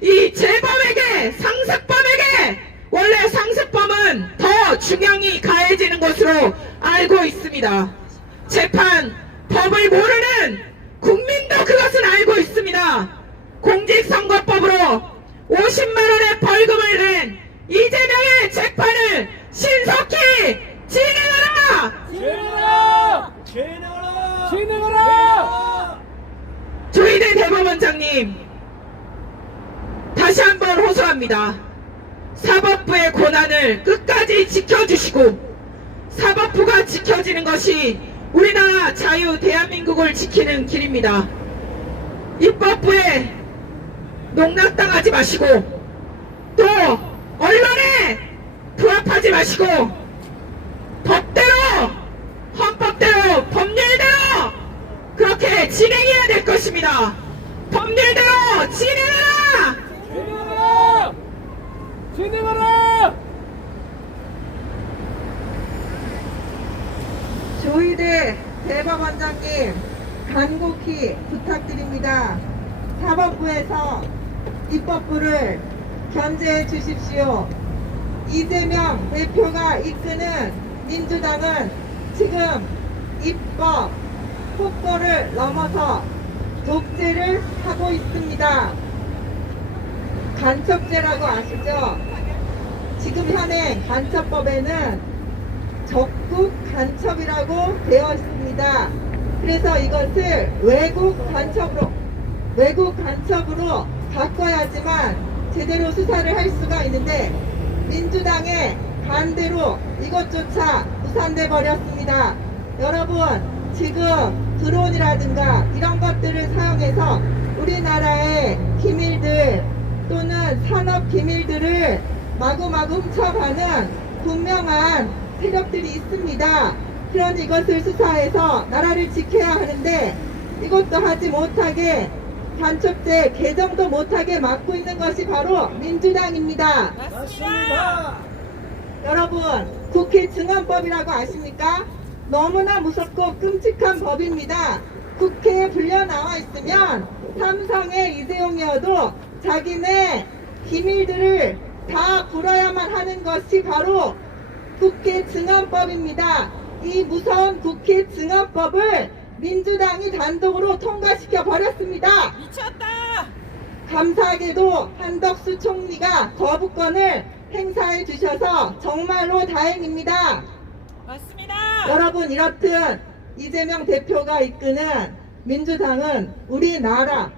이 재범에게, 상습범에게 원래 상습범은 더 중형이 가해지는 것으로 알고 있습니다. 재판, 법을 모르는 국민도 그것은 알고 있습니다. 공직선거법으로 50만원의 벌금을 낸 이재명의 재판을 신속히 진행하라! 진행하라! 조희대 대법원장님, 다시 한번 호소합니다. 사법부의 권한을 끝까지 지켜주시고 사법부가 지켜지는 것이 우리나라 자유 대한민국을 지키는 길입니다. 입법부에 농락당하지 마시고 또 언론에 부합하지 마시고 법대로, 헌법대로, 법률대로 그렇게 진행해야 될 것입니다. 법률대로 진행하라! 진행하라! 조희대 대법원장님, 간곡히 부탁드립니다. 사법부에서 입법부를 견제해 주십시오. 이재명 대표가 이끄는 민주당은 지금 입법, 폭거를 넘어서 독재를 하고 있습니다. 간첩죄라고 아시죠? 지금 현행 간첩법에는 적국 간첩이라고 되어 있습니다. 그래서 이것을 외국 간첩으로 바꿔야지만 제대로 수사를 할 수가 있는데 민주당의 반대로 이것조차 무산돼 버렸습니다. 여러분, 지금 드론이라든가 이런 것들을 사용해서 우리나라의 기밀들 또는 산업 기밀들을 마구마구 훔쳐가는 분명한 세력들이 있습니다. 그러니 이것을 수사해서 나라를 지켜야 하는데 이것도 하지 못하게, 간첩죄 개정도 못하게 막고 있는 것이 바로 민주당입니다. 맞습니다. 여러분, 국회 증언법이라고 아십니까? 너무나 무섭고 끔찍한 법입니다. 국회에 불려 나와 있으면 삼성의 이재용이어도 자기네 기밀들을 다 불어야만 하는 것이 바로 국회 증언법입니다. 이 무서운 국회 증언법을 민주당이 단독으로 통과시켜 버렸습니다. 미쳤다. 감사하게도 한덕수 총리가 거부권을 행사해 주셔서 정말로 다행입니다. 맞습니다. 여러분, 이렇듯 이재명 대표가 이끄는 민주당은 우리나라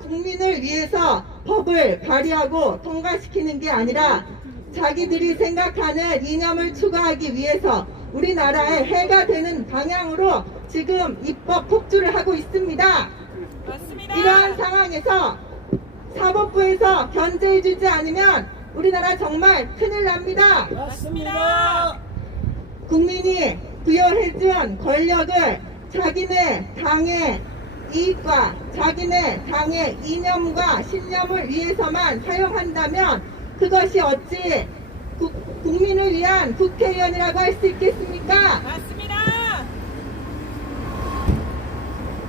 국민을 위해서 법을 발의하고 통과시키는 게 아니라 자기들이 생각하는 이념을 추구하기 위해서 우리나라에 해가 되는 방향으로 지금 입법 폭주를 하고 있습니다. 맞습니다. 이러한 상황에서 사법부에서 견제해주지 않으면 우리나라 정말 큰일 납니다. 맞습니다. 국민이 부여해준 권력을 자기네 당의 이익과 자기네 당의 이념과 신념을 위해서만 사용한다면 그것이 어찌 국민을 위한 국회의원이라고 할 수 있겠습니까? 맞습니다.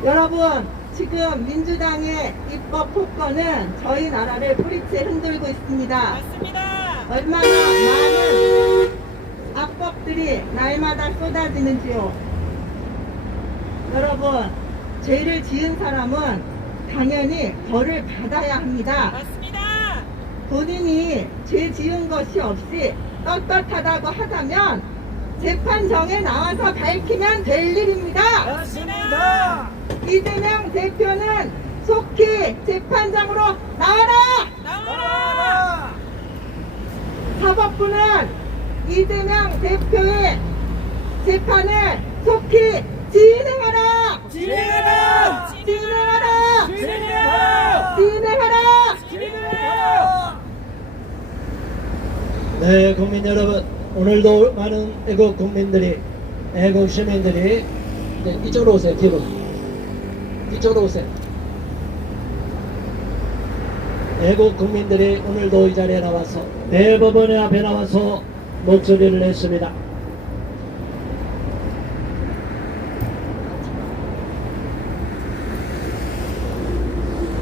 여러분, 지금 민주당의 입법 폭거는 저희 나라를 뿌리째 흔들고 있습니다. 맞습니다. 얼마나 많은 악법들이 날마다 쏟아지는지요. 여러분, 죄를 지은 사람은 당연히 벌을 받아야 합니다. 맞습니다. 본인이 죄 지은 것이 없이 떳떳하다고 하다면 재판정에 나와서 밝히면 될 일입니다. 맞습니다. 이재명 대표는 속히 재판장으로 나와라! 나와라. 사법부는 이재명 대표의 재판을 속히 진행하라! 진행하라. 진행하라! 진행하라. 진행하라! 진행하라. 네, 국민 여러분, 오늘도 많은 애국 국민들이, 애국 시민들이, 네, 이쪽으로 오세요. 뒤로. 이쪽으로 오세요. 애국 국민들이 오늘도 이 자리에 나와서 대법원의 앞에 나와서 목소리를 냈습니다.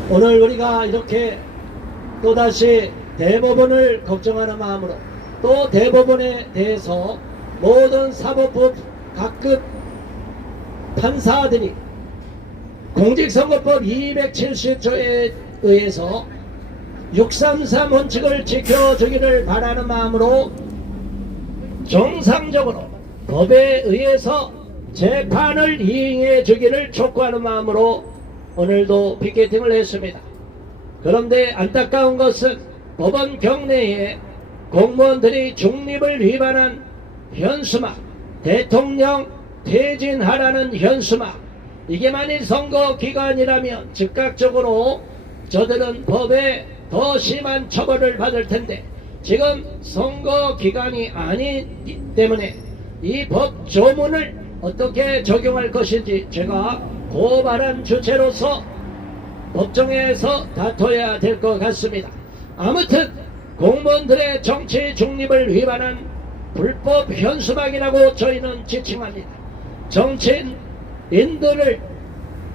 오늘 우리가 이렇게 또다시 대법원을 걱정하는 마음으로, 또 대법원에 대해서 모든 사법부 각급 판사들이 공직선거법 270조에 의해서 633 원칙을 지켜주기를 바라는 마음으로 정상적으로 법에 의해서 재판을 이행해 주기를 촉구하는 마음으로 오늘도 피켓팅을 했습니다. 그런데 안타까운 것은 법원 경내에 공무원들이 중립을 위반한 현수막, 대통령 퇴진하라는 현수막, 이게 만일 선거 기간이라면 즉각적으로 저들은 법에 더 심한 처벌을 받을 텐데, 지금 선거 기간이 아니기 때문에 이 법 조문을 어떻게 적용할 것인지 제가 고발한 주체로서 법정에서 다퉈야 될 것 같습니다. 아무튼 공무원들의 정치 중립을 위반한 불법 현수막이라고 저희는 지칭합니다. 정치인들을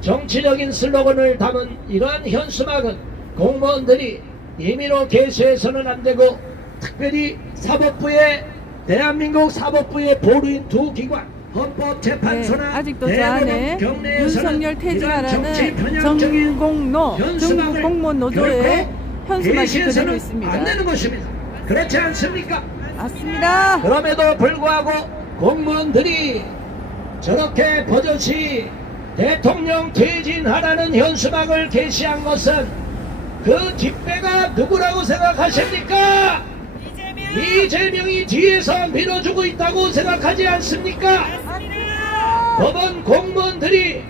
정치적인 슬로건을 담은 이러한 현수막은 공무원들이 임의로 게시해서는 안 되고, 특별히 사법부의, 대한민국 사법부의 보루인 두 기관 헌법재판소나 아직도 저 안에 윤석열 퇴진하라는 전공로 중국 공무원 노조의 현수막이 그대로 있습니다. 안 되는 것입니다. 그렇지 않습니까? 맞습니다. 그럼에도 불구하고 공무원들이 저렇게 버젓이 대통령 퇴진하라는 현수막을 게시한 것은 그 뒷배가 누구라고 생각하십니까? 이재명이 뒤에서 밀어주고 있다고 생각하지 않습니까? 법원 공무원들이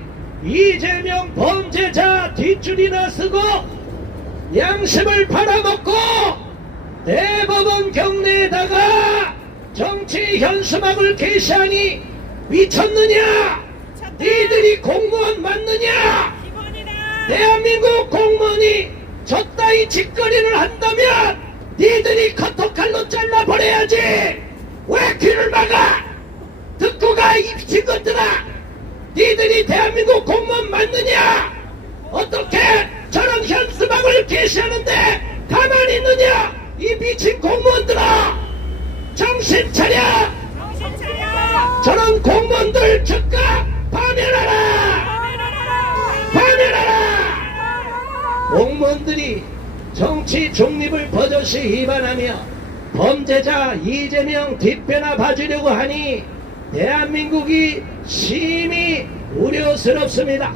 이재명 범죄자 뒷줄이나 쓰고 양심을 팔아먹고 대법원 경내에다가 정치 현수막을 게시하니 미쳤느냐? 니들이 공무원 맞느냐? 대한민국 공무원이 저따위 짓거리를 한다면 니들이 커터칼로 잘라버려야지. 왜 귀를 막아? 듣고 가, 이 미친 것들아. 니들이 대한민국 공무원 맞느냐? 어떻게 저런 현수막을 게시하는데 가만히 있느냐? 이 미친 공무원들아, 정신 차려. 정신 차려. 저런 공무원들 즉각 파면하라. 파면하라. 공무원들이 정치 중립을 버젓이 위반하며 범죄자 이재명 뒷배나 봐주려고 하니 대한민국이 심히 우려스럽습니다.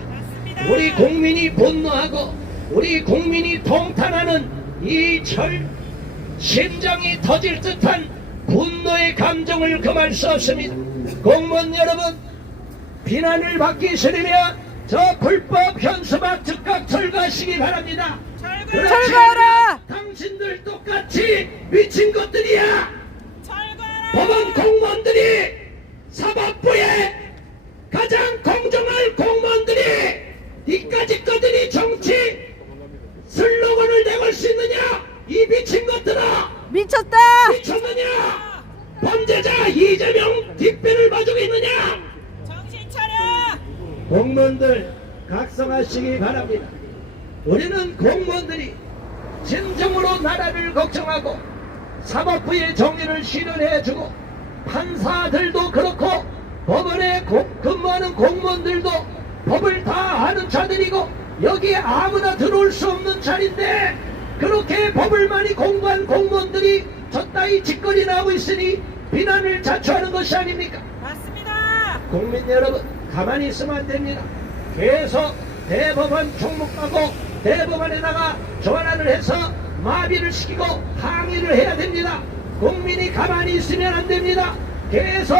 우리 국민이 분노하고 우리 국민이 통탄하는 이 심장이 터질 듯한 분노의 감정을 금할 수 없습니다. 공무원 여러분, 비난을 받기 싫으면 저 불법 현수막 즉각 철거하시기 바랍니다. 철거하라! 당신들 똑같이 미친 것들이야. 철거하라. 법원 공무원들이, 사법부의 가장 공정할 공무원들이 이까짓 것들이 정치 슬로건을 내걸 수 있느냐? 이 미친 것들아, 하시기 바랍니다. 우리는 공무원들이 진정으로 나라를 걱정하고 사법부의 정의를 실현해주고 판사들도 그렇고 법원에 근무하는 공무원들도 법을 다 아는 자들이고 여기에 아무나 들어올 수 없는 자리인데 그렇게 법을 많이 공부한 공무원들이 저따위 짓거리나 하고 있으니 비난을 자초하는 것이 아닙니까? 맞습니다. 국민 여러분 가만히 있으면 안 됩니다. 계속 대법원 총무하고 대법원에다가 전환을 해서 마비를 시키고 항의를 해야 됩니다. 국민이 가만히 있으면 안 됩니다. 계속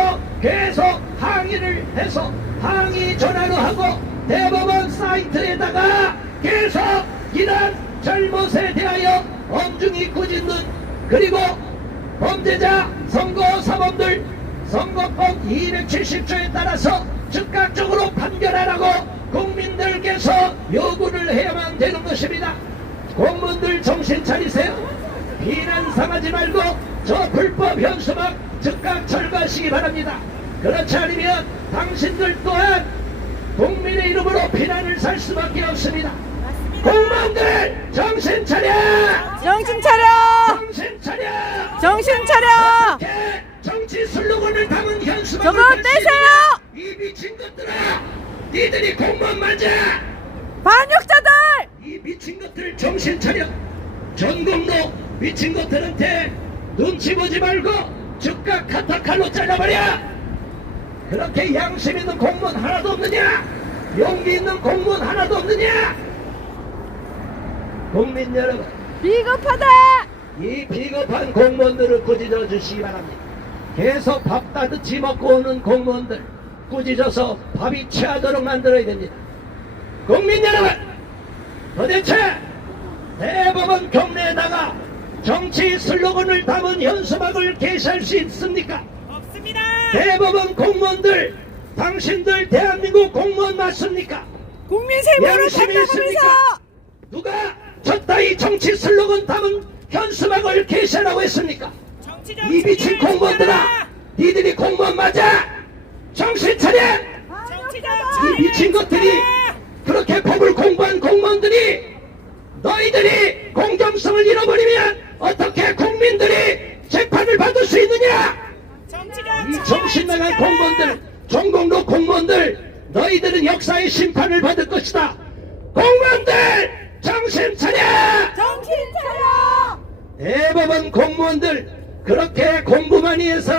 항의를 해서 항의 전화로 하고 대법원 사이트에다가 계속 이런 잘못에 대하여 엄중히 꾸짖는 그리고 범죄자 선거사범들 선거법 270조에 따라서 즉각적으로 판결하라고 국민들께서 요구를 해야만 되는 것입니다. 공무원들 정신 차리세요. 비난상하지 말고 저 불법 현수막 즉각 철거하시기 바랍니다. 그렇지 않으면 당신들 또한 국민의 이름으로 비난을 살 수밖에 없습니다. 공무원들 정신 차려! 정신 차려! 정신 차려! 정신 차려! 어떻게 정치 슬로건을 담은 현수막을 저거 떼세요! 이 미친 것들아! 니들이 공무원 맞아! 반역자들! 이 미친 것들 정신 차려! 전공로 미친 것들한테 눈치 보지 말고 즉각 카타칼로 잘라버려! 그렇게 양심 있는 공무원 하나도 없느냐? 용기 있는 공무원 하나도 없느냐? 국민 여러분, 비겁하다! 이 비겁한 공무원들을 꾸짖어 주시기 바랍니다. 계속 밥 따듯이 먹고 오는 공무원들 꾸짖어서 밥이 취하도록 만들어야 됩니다. 국민 여러분, 도대체 대법원 경내에다가 정치 슬로건을 담은 현수막을 게시할 수 있습니까? 없습니다. 대법원 공무원들, 당신들 대한민국 공무원 맞습니까? 국민 세금으로 양심이 살아가면서 있습니까? 누가 저따위 정치 슬로건 담은 현수막을 게시하라고 했습니까? 정치적 이 미친 책임을 공무원들아, 지켜라. 니들이 공무원 맞아! 정신 차려! 정치적 이 책임을 미친 것들이 지켜라. 그렇게 법을 공부한 공무원들이 너희들이 공정성을 잃어버리면 어떻게 국민들이 재판을 받을 수 있느냐? 정치적 이 책임을 정신 나간 지켜라. 공무원들, 전공로 공무원들, 너희들은 역사의 심판을 받을 것이다. 공무원들 정신 차려! 정신 차려! 대법원 공무원들 그렇게 공부 많이 해서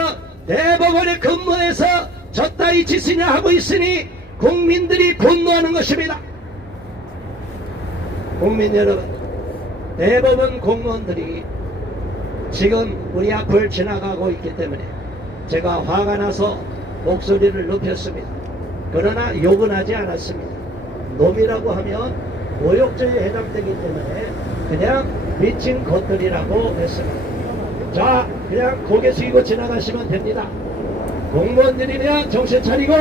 대법원에 근무해서 저따위 짓이냐 하고 있으니 국민들이 분노하는 것입니다. 국민 여러분, 대법원 공무원들이 지금 우리 앞을 지나가고 있기 때문에 제가 화가 나서 목소리를 높였습니다. 그러나 욕은 하지 않았습니다. 놈이라고 하면 모욕죄에 해당되기 때문에 그냥 미친 것들이라고 했습니다. 자, 그냥 고개 숙이고 지나가시면 됩니다. 공무원들이면 정신 차리고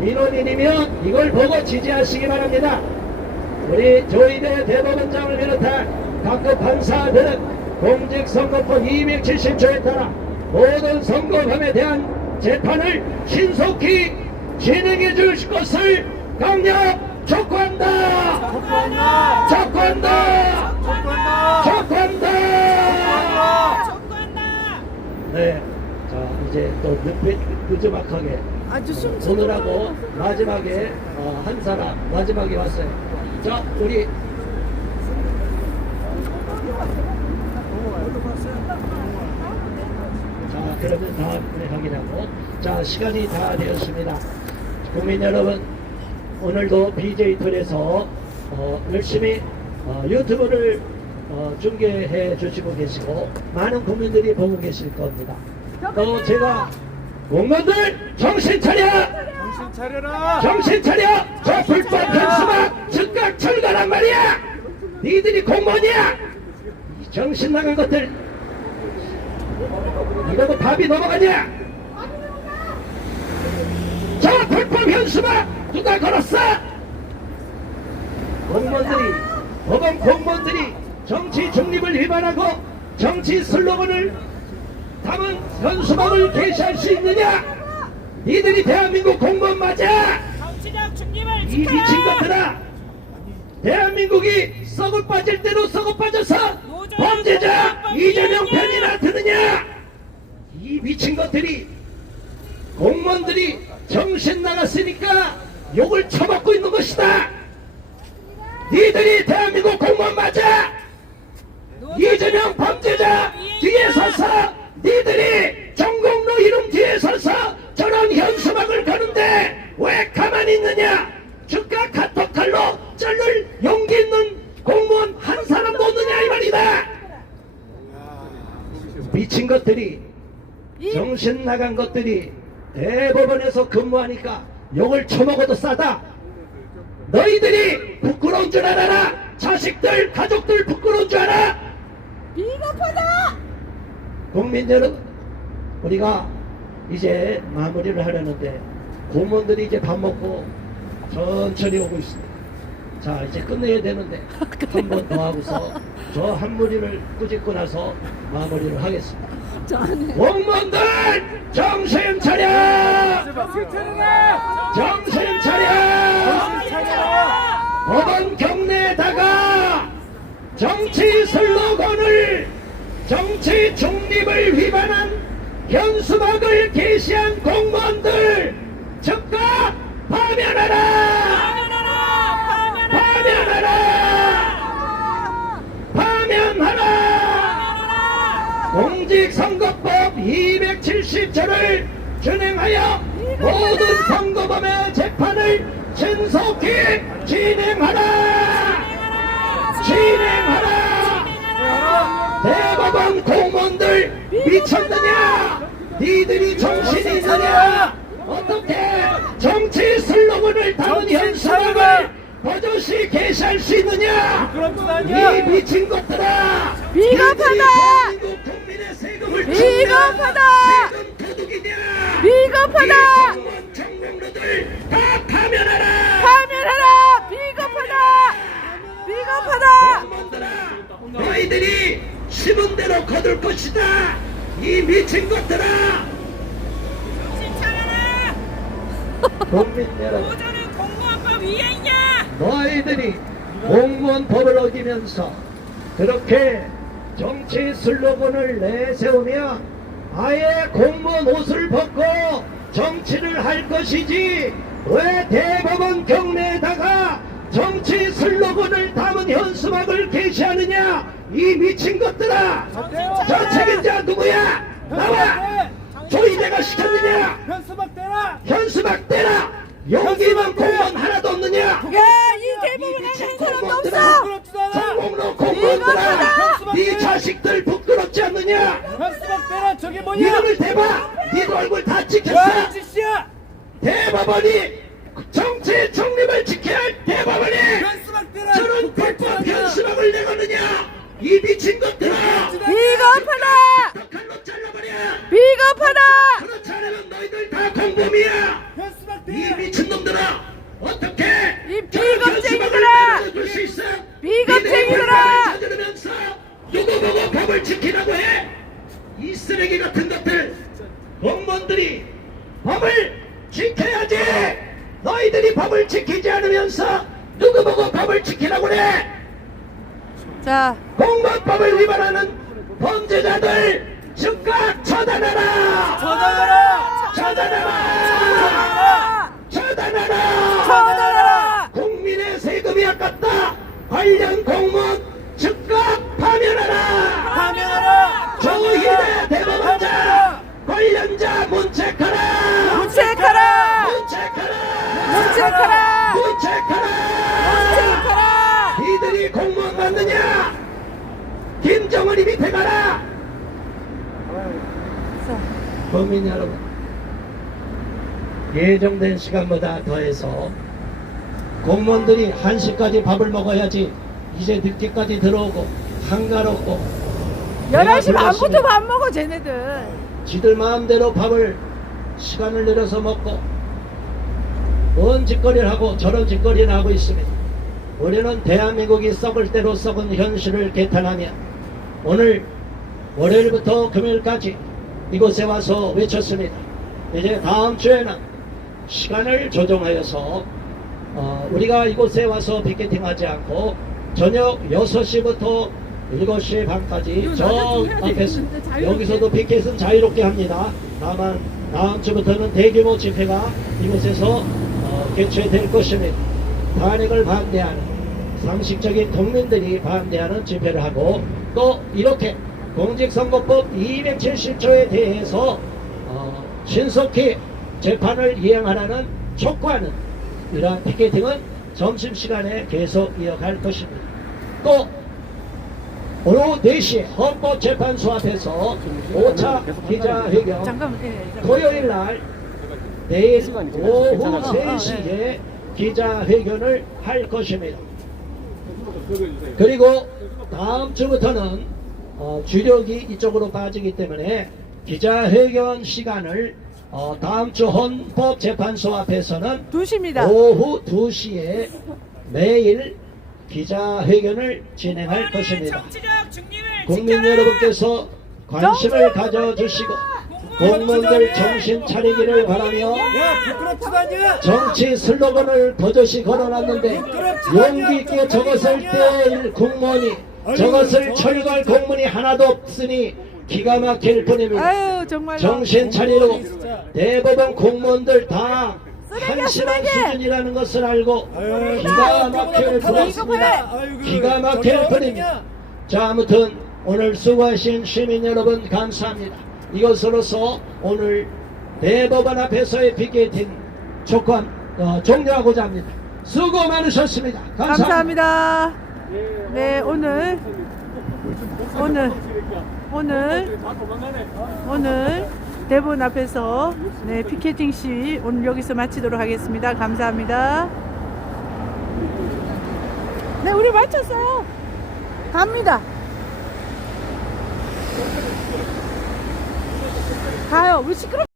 민원인이면 이걸 보고 지지하시기 바랍니다. 우리 조희대 대법원장을 비롯한 각급 판사들은 공직선거법 270조에 따라 모든 선거범에 대한 재판을 신속히 진행해 줄 것을 강력 촉구한다! 촉구한다. 촉구한다! 촉구한다! 촉구한다. 네, 자 이제 또 늦지막하게 오늘하고 마지막에 한 사람 마지막에 왔어요. 자 우리 자 그러면 다음에 확인하고 자 시간이 다 되었습니다. 국민 여러분 오늘도 BJ툴에서 열심히 유튜브를 중계해 주시고 계시고 많은 국민들이 보고 계실 겁니다. 또 제가 공무원들 정신 차려! 정신 차려라! 정신 차려! 저 불법 현수막 즉각 철거란 말이야! 니들이 공무원이야! 이 정신 나간 것들 이러고 밥이 넘어가냐? 저 불법 현수막 누가 걸었어? 공무원들이 법원 공무원들이 정치 중립을 위반하고 정치 슬로건을 담은 현수막을 게시할 수 있느냐? 니들이 대한민국 공무원 맞아! 정치적 중립을 이 지켜라. 미친 것들아! 대한민국이 썩어 빠질 대로 썩어 빠져서 범죄자 이재명 편이나 드느냐? 이 미친 것들이, 공무원들이 정신 나갔으니까 욕을 처먹고 있는 것이다. 니들이 대한민국 공무원 맞아? 이재명 범죄자 뒤에 서서 니들이 정공로 이름 뒤에 서서 저런 현수막을 거는데 왜 가만히 있느냐? 즉각 카톡칼로 자를 용기 있는 공무원 한 사람도 없느냐 이 말이다. 미친 것들이, 정신 나간 것들이 대법원에서 근무하니까 욕을 처먹어도 싸다. 너희들이 부끄러운 줄 알아라. 자식들, 가족들 부끄러운 줄 알아. 비겁하다! 국민 여러분, 우리가 이제 마무리를 하려는데 공무원들이 이제 밥 먹고 천천히 오고 있습니다. 자, 이제 끝내야 되는데 한 번 더 하고서 저 한 무리를 꾸짖고 나서 마무리를 하겠습니다. 공무원들 정신 차려! 정신 차려! 법원 경내에다가 정치 슬로건을, 정치 중립을 위반한 현수막을 게시한 공무원들 즉각 파면하라! 파면하라! 파면하라! 공직선거법 270조를 준행하여 모든 선거범의 재판을 신속히 진행하라! 진행하라! 대법원 공무원들 미쳤느냐? 니들이 정신이 있느냐? 어떻게 정치 슬로건을 담은 현수막을 버젓이 게시할 수 있느냐? 이 미친 것들아! 비겁하다! 대한민국 국민의 세금을 비겁하다! 세금 도둑이냐? 비겁하다! 이 공무원 정공로들 다 파면하라! 파면하라! 비겁하다! 비겁하다! 공무원들아, 너희들이 심은 대로 거둘 것이다. 이 미친 것들아! 정신 차려라! 국민 여러분, 노조는 공무원법 위에 있냐? 너희들이 공무원 법을 어기면서 그렇게 정치 슬로건을 내세우면 아예 공무원 옷을 벗고 정치를 할 것이지, 왜 대법원 경내에다가 정치 슬로건을 담은 현수막을 게시하느냐? 이 미친 것들아! 저 책임자 누구야? 나와! 조이대가 시켰느냐? 현수막 대라! 현수막 떼라! 여기만 공무원 하나도 없느냐? 야, 이 대법원 안에 한 사람도 없어! 전공로 공무원들아! 네 자식들 부끄럽지 않느냐? 현수막 대라! 저게 뭐냐? 이름을 대봐! 니도 얼굴 다 야, 찍혔어! 이 짓이야! 대법원이 정치 중립을 지켜야 할 대법원이 현수막 대라! 저런 불법 현수막을 내거느냐? 이 미친 것들아! 비겁하다! 칼로 잘라버려! 비겁하다! 그렇지 않으면 너희들 다 공범이야! 현수막 이 대라! 미친놈들아! 어떻게 이 저런 비겁쟁이들아! 현수막을 내려줄 수 있어? 비겁쟁이들아! 니들이 법을 저지르면서 누구 보고 법을 지키라고 해? 이 쓰레기 같은 것들! 공무원들이 법을 지켜야지! 너희들이 법을 지키지 않으면서 누구 보고 법을 지키라고 그래? 자, 공무원법을 위반하는 범죄자들 즉각 처단하라! 전화하라! 처단하라! 처단하라! 처단하라! 국민의 세금이 아깝다! 관련 공무원 즉각 파면하라! 파면하라! 조희대 대법원장 관련자 문책하라! 문책하라! 문책하라! 문책하라! 문책하라! 문책하라! 이들이 공무원 맞느냐? 김정은이 밑에 가라! 국민 여러분, 예정된 시간보다 더해서 공무원들이 1시까지 밥을 먹어야지 이제 늦게까지 들어오고 한가롭고 11시 내가 반부터 불렀으니 밥 먹어, 쟤네들. 지들 마음대로 밥을 시간을 내려서 먹고 뭔 짓거리를 하고 저런 짓거리를 하고 있습니다. 우리는 대한민국이 썩을 대로 썩은 현실을 개탄하며 오늘 월요일부터 금요일까지 이곳에 와서 외쳤습니다. 이제 다음 주에는 시간을 조정하여서 우리가 이곳에 와서 피켓팅하지 않고 저녁 6시부터 7시 반까지 저 앞에서 여기서도 피켓은 자유롭게 합니다. 다만 다음 주부터는 대규모 집회가 이곳에서 개최될 것입니다. 탄핵을 반대하는 상식적인 국민들이 반대하는 집회를 하고 또 이렇게 공직선거법 270조에 대해서 신속히 재판을 이행하라는 촉구하는 이러한 피켓팅은 점심시간에 계속 이어갈 것입니다. 또 오후 4시에 헌법재판소 앞에서 5차 기자회견 잠깐만, 토요일 날 내일 오후 3시에 기자회견을 할 것입니다. 그리고 다음 주부터는 주력이 이쪽으로 빠지기 때문에 기자회견 시간을 다음 주 헌법재판소 앞에서는 2시입니다. 오후 2시에 매일 기자회견을 진행할 것입니다. 정치적 중립을 국민 지켜라. 여러분께서 관심을 가져주시고 공무원들 정신 차리기를 바라며 정치 슬로건을 버젓이 걸어놨는데 용기 있게 저것을 떼일 공무원이 저것을 철거할 공무원이 하나도 없으니 기가 막힐 뿐입니다. 아유, 정말로. 정신 차리고 대법원 공무원들 다 한심한 수준이라는 것을 알고 기가 막힐 뿐입니다. 기가 막힐 뿐입니다. 자, 아무튼 오늘 수고하신 시민 여러분 감사합니다. 이것으로서 오늘 대법원 앞에서의 피켓팅 촉구함 종료하고자 합니다. 수고 많으셨습니다. 감사합니다. 네, 오늘 대법원 앞에서 네, 피켓팅 시 오늘 여기서 마치도록 하겠습니다. 감사합니다. 네, 우리 마쳤어요. 갑니다. 가요. 우리 시끄럽.